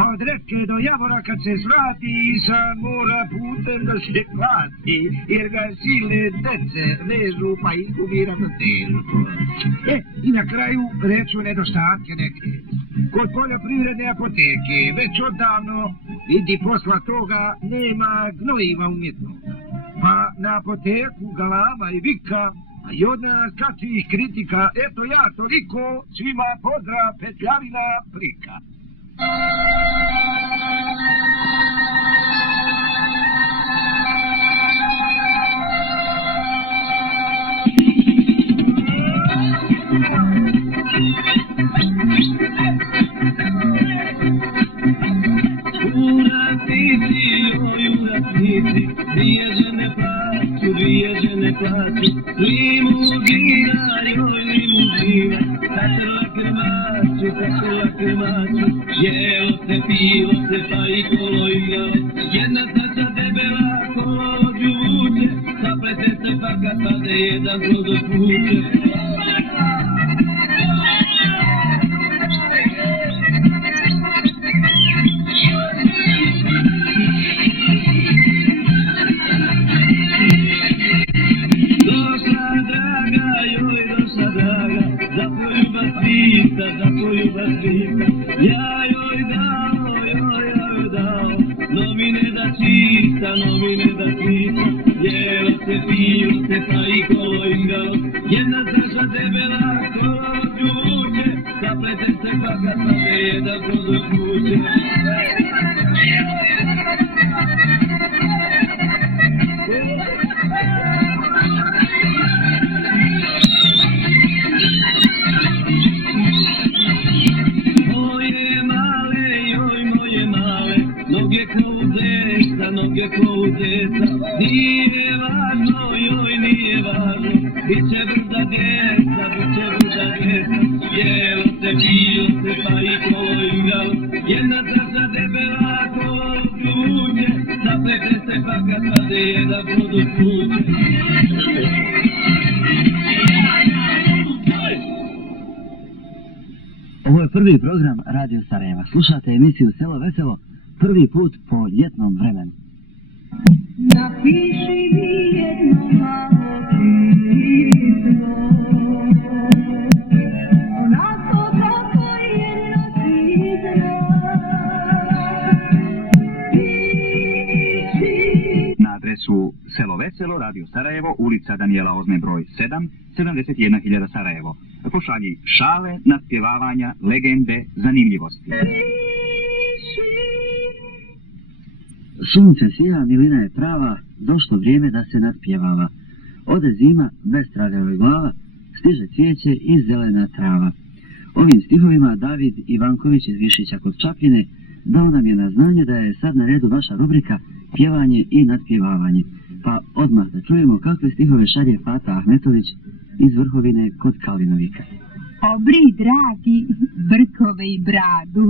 A od repke do javora kad se svrati, sam mora putem da se plati, jer ga sile dece vežu pa izgubi ravnotežu. I na kraju reću nedostatke neke. Kod poljoprivredne apoteke već odavno vidi posla toga nema gnojiva umjetnog. Pa na apoteku galama i vika, a i od nas kakvih kritika, eto ja toliko, svima pozdrav, Petljavina Prika. Dvije žene plaću, limuzina, joj limuzina, katrla krmaču, jelo se, pilo se, pa i kolo igralo, jedna tača debela kolođu vuče, zaplete se pa kad pade jedan kroz puče. Za koju vas pita, ja joj dao, novine da čista, jelo se, pilo se, pa i kolo igralo, jedna straša debela kolođu vuče, zaplete se pa kad pade jedan kroz kuće. Noge ko u djeca, nije važno, joj nije važno, bit će brda djeca, jelo se, pilo se, pa i kolo igralo, jedna traža debela kolođu vuče, zaplete se pa kad pade jedan brod od kuće. Ovo je prvi program Radio Sarajeva. Slušate emisiju Selo Veselo, prvi put po ljetnom vremenu. Napiši mi jedno malo pismo, onako kako jedno pismo. Na adresu Selo Veselo, Radio Sarajevo, ulica Danijela Ozme, broj 7, 71.000 Sarajevo. Pošalji šale, naspjevavanja, legende, zanimljivosti. Sunce sija, milina je prava, došlo vrijeme da se natpjevava. Ode zima, bez tragave glava, stiže cvijeće i zelena trava. Ovim stihovima David Ivanković iz Višića kod Čapljine dao nam je na znanje da je sad na redu vaša rubrika pjevanje i natpjevavanje. Pa odmah da čujemo kakve stihove šalje Fata Ahmetović iz Vrhovine kod Kalinovika. Obri, dragi, brkove i bradu,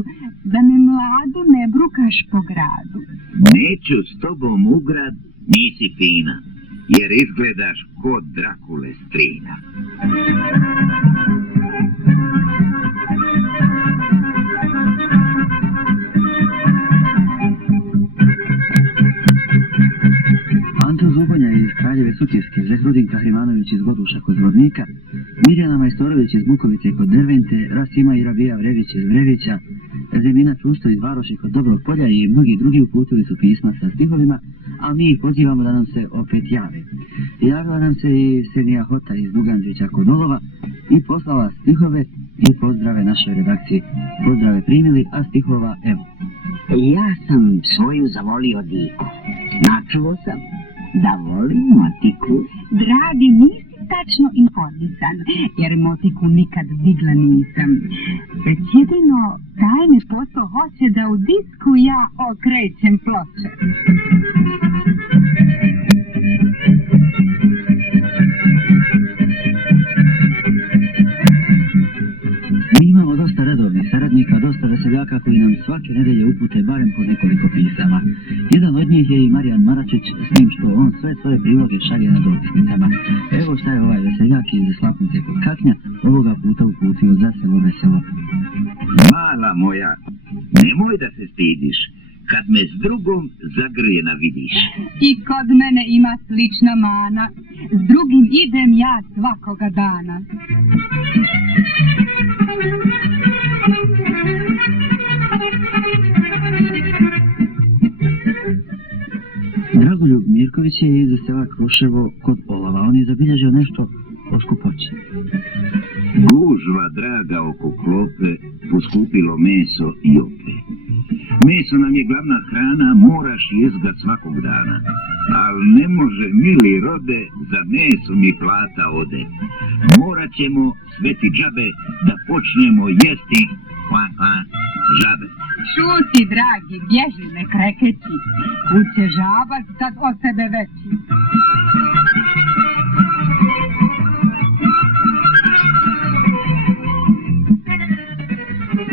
da me mladu ne brukaš po gradu. Neću s tobom u grad, nisi fina, jer izgledaš kod Drakule strina. Anto Zubonja iz kraja Kraljeve Sutjeske, Zehrudin Kahrimanović iz Goduša kod Zvornika, Mirjana Majstorović iz Bukovice kod Dervente, Rasima i Rabija Vrević iz Vrevića, Zemina Čusto iz Varoši kod Dobrog polja i mnogi drugi uputili su pisma sa stihovima, a mi ih pozivamo da nam se opet jave. Javila nam se i Senija Hota iz Buganđića kod Olova i poslala stihove i pozdrave našoj redakciji. Pozdrave primili, a stihova evo. Ja sam svoju zavolio diku. Načuo sam da volim motiku. Dragi, nisi tačno informisan, jer motiku nikad digla nisam. Već jedino tajne posao hoće da u disku ja okrećem ploče. Mi imamo dosta redovnih saradnika, dosta veseljaka koji nam svake nedelje upute barem po nekoliko pisama. Jedan od njih je i Marijan Maračić, s tim što on sve svoje priloge šalje na dopisnicama. Evo šta je ovaj veseljak iz Slapnice kod Kaknja ovoga puta uputio za selo Veselo. Mala moja, nemoj da se stidiš, kad me s drugom zagrijena vidiš. I kod mene ima slična mana, s drugim idem ja svakoga dana. Dragoljub Mirković je iz sela Kruševo kod Olava. On je zabilježio nešto o skupoći. Gužva draga oko klope, poskupilo meso i ope. Meso nam je glavna hrana, moraš jezgat svakog dana. Al ne može, mili rode, za meso mi plata ode. Morat ćemo, sveti džabe, da počnemo jesti žabe. Šuti, dragi, bježi, ne krekeći. Kuće žabac kad od sebe veći.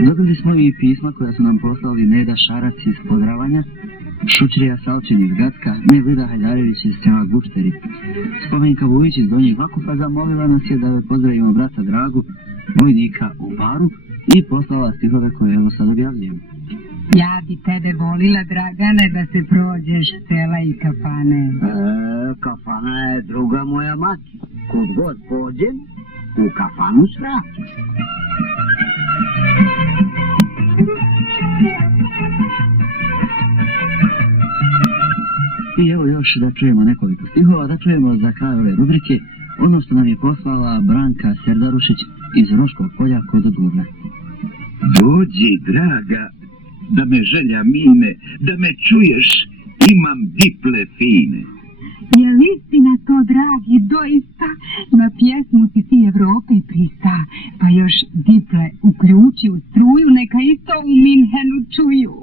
Dobili smo i pisma koja su nam poslali Neda Šarac iz Podravanja, Šučrija Salčin iz Gacka, Nevlida Hajdarević iz sela Gušteri. Spomenka Vujić iz Donjeg Vakupa zamolila nas je da joj pozdravimo brata Dragu, vojnika u Baru, i poslala stihove koje evo sad objavljujem. Ja bi tebe volila, Dragane, da se prođeš sela i kafane. Kafana je druga moja mati. Kud god pođem, u kafanu svrati. I evo još da čujemo nekoliko stihova, da čujemo za kraj ove rubrike ono što nam je poslala Branka Serdarušić iz Roškog polja kod Durna. Dođi, draga, da me želja mine, da me čuješ, imam diple fine. Je li istina to, dragi, doista? Na pjesmu si ti Evrope prista, pa još diple uključi u struju, neka isto u Minhenu čuju.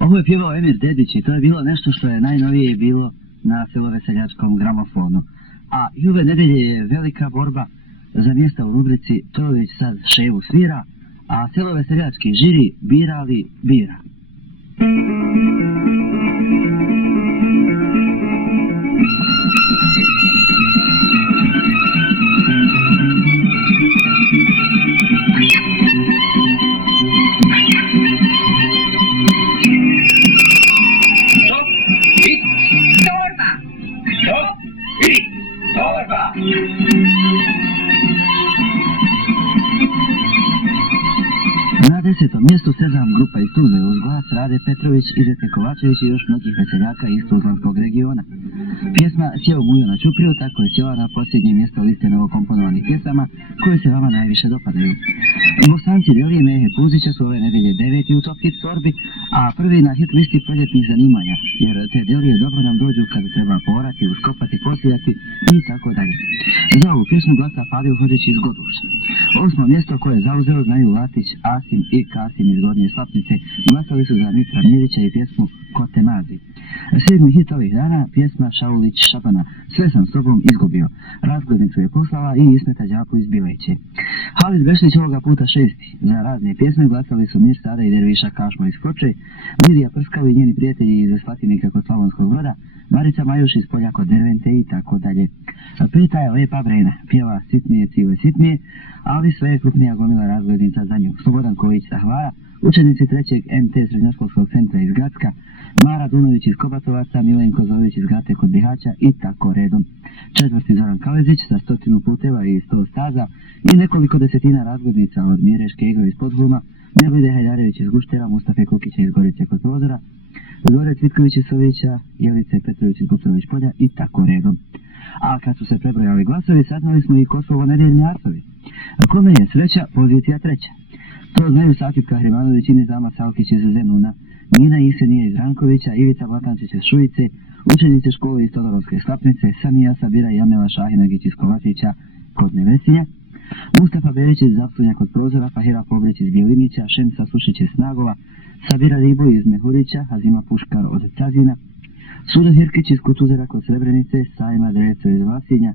Ovo je pjevao Emir Dedić i to je bilo nešto što je najnovije bilo na seloveseljačkom gramofonu. A i ove nedelje je velika borba za mjesta u rubrici Torović sad ševu svira, a seloveseljački žiri birali bira. Na 10. mjestu Sezam grupa iz Tuzle uz glas Rade Petrović, Izete Kovačević i još mnogih veseljaka iz Tuzlanskog regiona. Pjesma Sjeo Mujo na Čupriju tako je sjela na posljednje mjesto liste novokomponovanih pjesama koje se vama najviše dopadaju. Bosanci Delije Mehe Puzića su ove nedelje 9. u top hit sorbi, a prvi na hit listi proljetnih zanimanja, jer te Delije dobro nam dođu kada treba porati, uskopati, poslijati i tako dalje. Za ovu pjesmu glasa Fadil Hođeć iz Goduša. 8. mjesto koje je zauzeo znaju Latić, Asim i Kasim iz Gornje Slapnice, glasali su za Mitra Mirića i pjesmu Ko te mazi. 7. hit ovih dana, pjesma Šaulić Šabana, Sve sam s tobom izgubio. Razglednicu je poslala i Ismeta Đaku iz Bileće. Halid Bešlić ovoga puta 6. Za razne pjesme glasali su Mir Sada i Derviša Kašmo iz Koče, Lidija Prskavi i njeni prijatelji iz Slatinika kod Slavonskog Broda, Marica Majuš iz Polja kod Dervente i tako dalje. 5. je Lepa Brena, pjeva Sitnije Cive Sitnije, ali sve je krupnija gomila razglednica za nju. Slobodan Ković sa Hvara, učenici 3. MT Srednjoškolskog centra iz Gacka, Mara Dunović iz Kobatovaca, Milenko Zović iz Gate kod Bihaća i tako redom. 4. Zoran Kalezić sa 100 puteva i 100 staza i nekoliko desetina razglednica od Mire Škego iz Podhuma, Nevlide Heljarević iz Guštera, Mustafe Kukića iz Gorice kod Prozora, Zore Cvitković iz Sovića, Jelice Petrović iz Gutrović Polja i tako redom. A kad su se prebrojali glasovi, saznali smo i ko su ovo nedeljni artovi. Kome je sreća, pozicija 3. To znaju Sakip Kahrimanović i Nizama Salkić iz Zenuna, Nina Isenija iz Rankovića, Ivica Blatančić iz Šujice, učenice škole iz Todorovske Slapnice, Samija Sabira i Jamela Šahinagić iz Kovačića kod Nevesinja, Mustafa Berić iz Zapsunja kod Prozora, Fahira Pobrić iz Bjelinića, Šemsa Sušić iz Snagova, Sabira Ribo iz Mehurića, Hazima Puškar od Cazina, Sudo Hirkić iz Kutuzera kod Srebrenice, Sajma Dreco iz Vlasinja,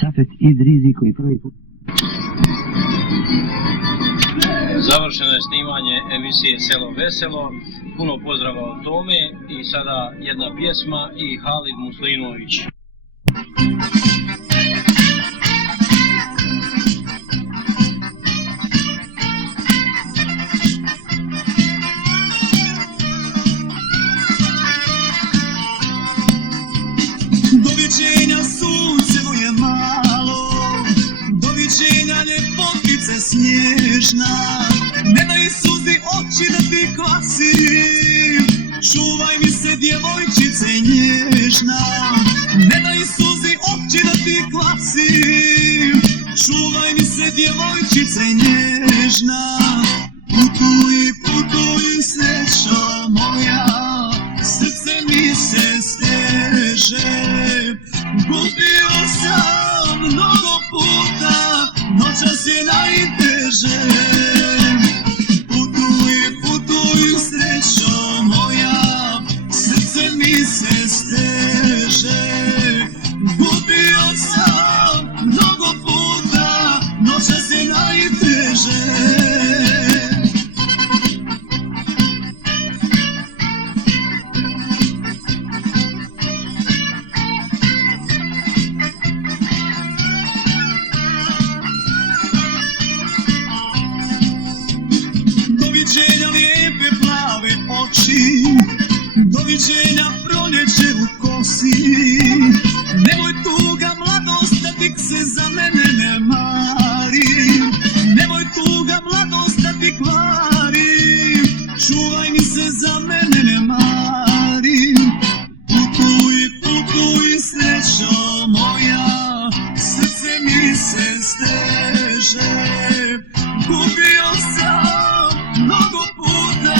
Safet Idrizi koji prvi put... Završeno je snimanje emisije Selo Veselo, puno pozdrava od Tome i sada jedna pjesma i Halid Muslimović. Doviđenja sunce moje malo, doviđenja ljepotice snježna, ne daj suzi oči da ti kvasim, čuvaj mi se djevojčice nježna, ne daj suzi oči da ti kvasim, čuvaj mi se djevojčice nježna. Putuj, putuj srećo moja, srce mi se steže, gubio sam mnogo puta, noćas je najteže. Putuj, putuj srećo moja, srce mi se steže, gubio sam mnogo puta, noćas je najteže. Doviđenja proljeće u kosi, nemoj tuga mladost da tik se za mene ne mari, nemoj tuga mladost da ti kvari, čuvaj mi se za mene ne mari. Putuj, putuj srećo moja, srce mi se steže, gubio sam mnogo puta,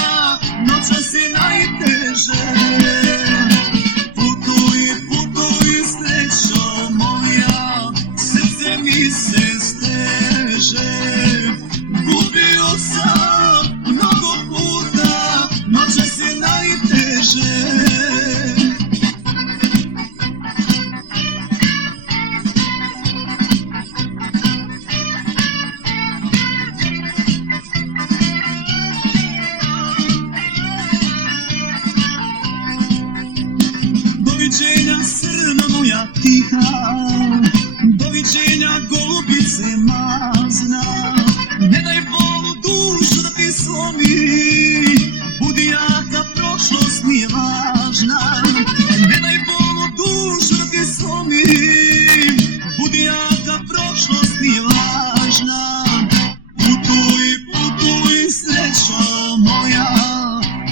moja,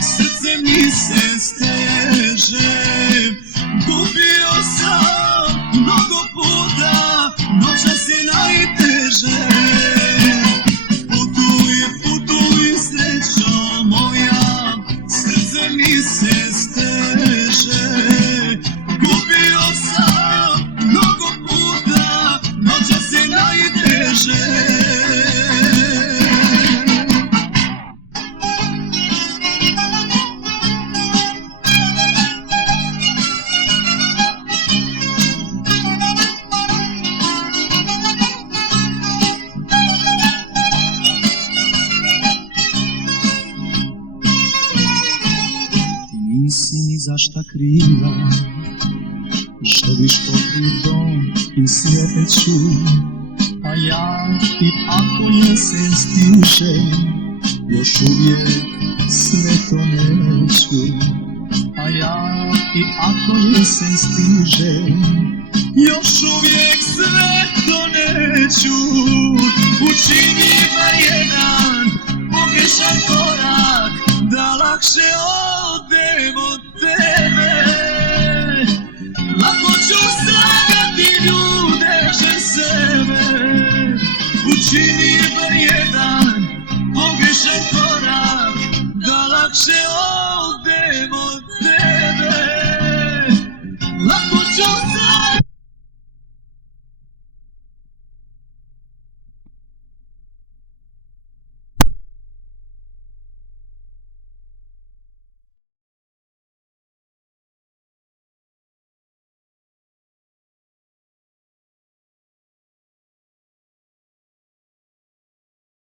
srce mi se steže. Gubio sam mnogo puta, noćas je najteže. Putuj, putuj srećo moja, srce mi se steže. Gubio sam mnogo puta, noćas je najteže. Nisi ni zašta kriva, želiš pokrit dom i slijepeću, a ja i ako jesen stiže, još uvijek sve to neću. A ja i ako jesen stiže, još uvijek sve to neću. Učini bar jedan pogrešan korak, da lakše odem od tebe. Lako ću slagati ljude že sebe. Učini bar jedan pogrešan korak, da lakše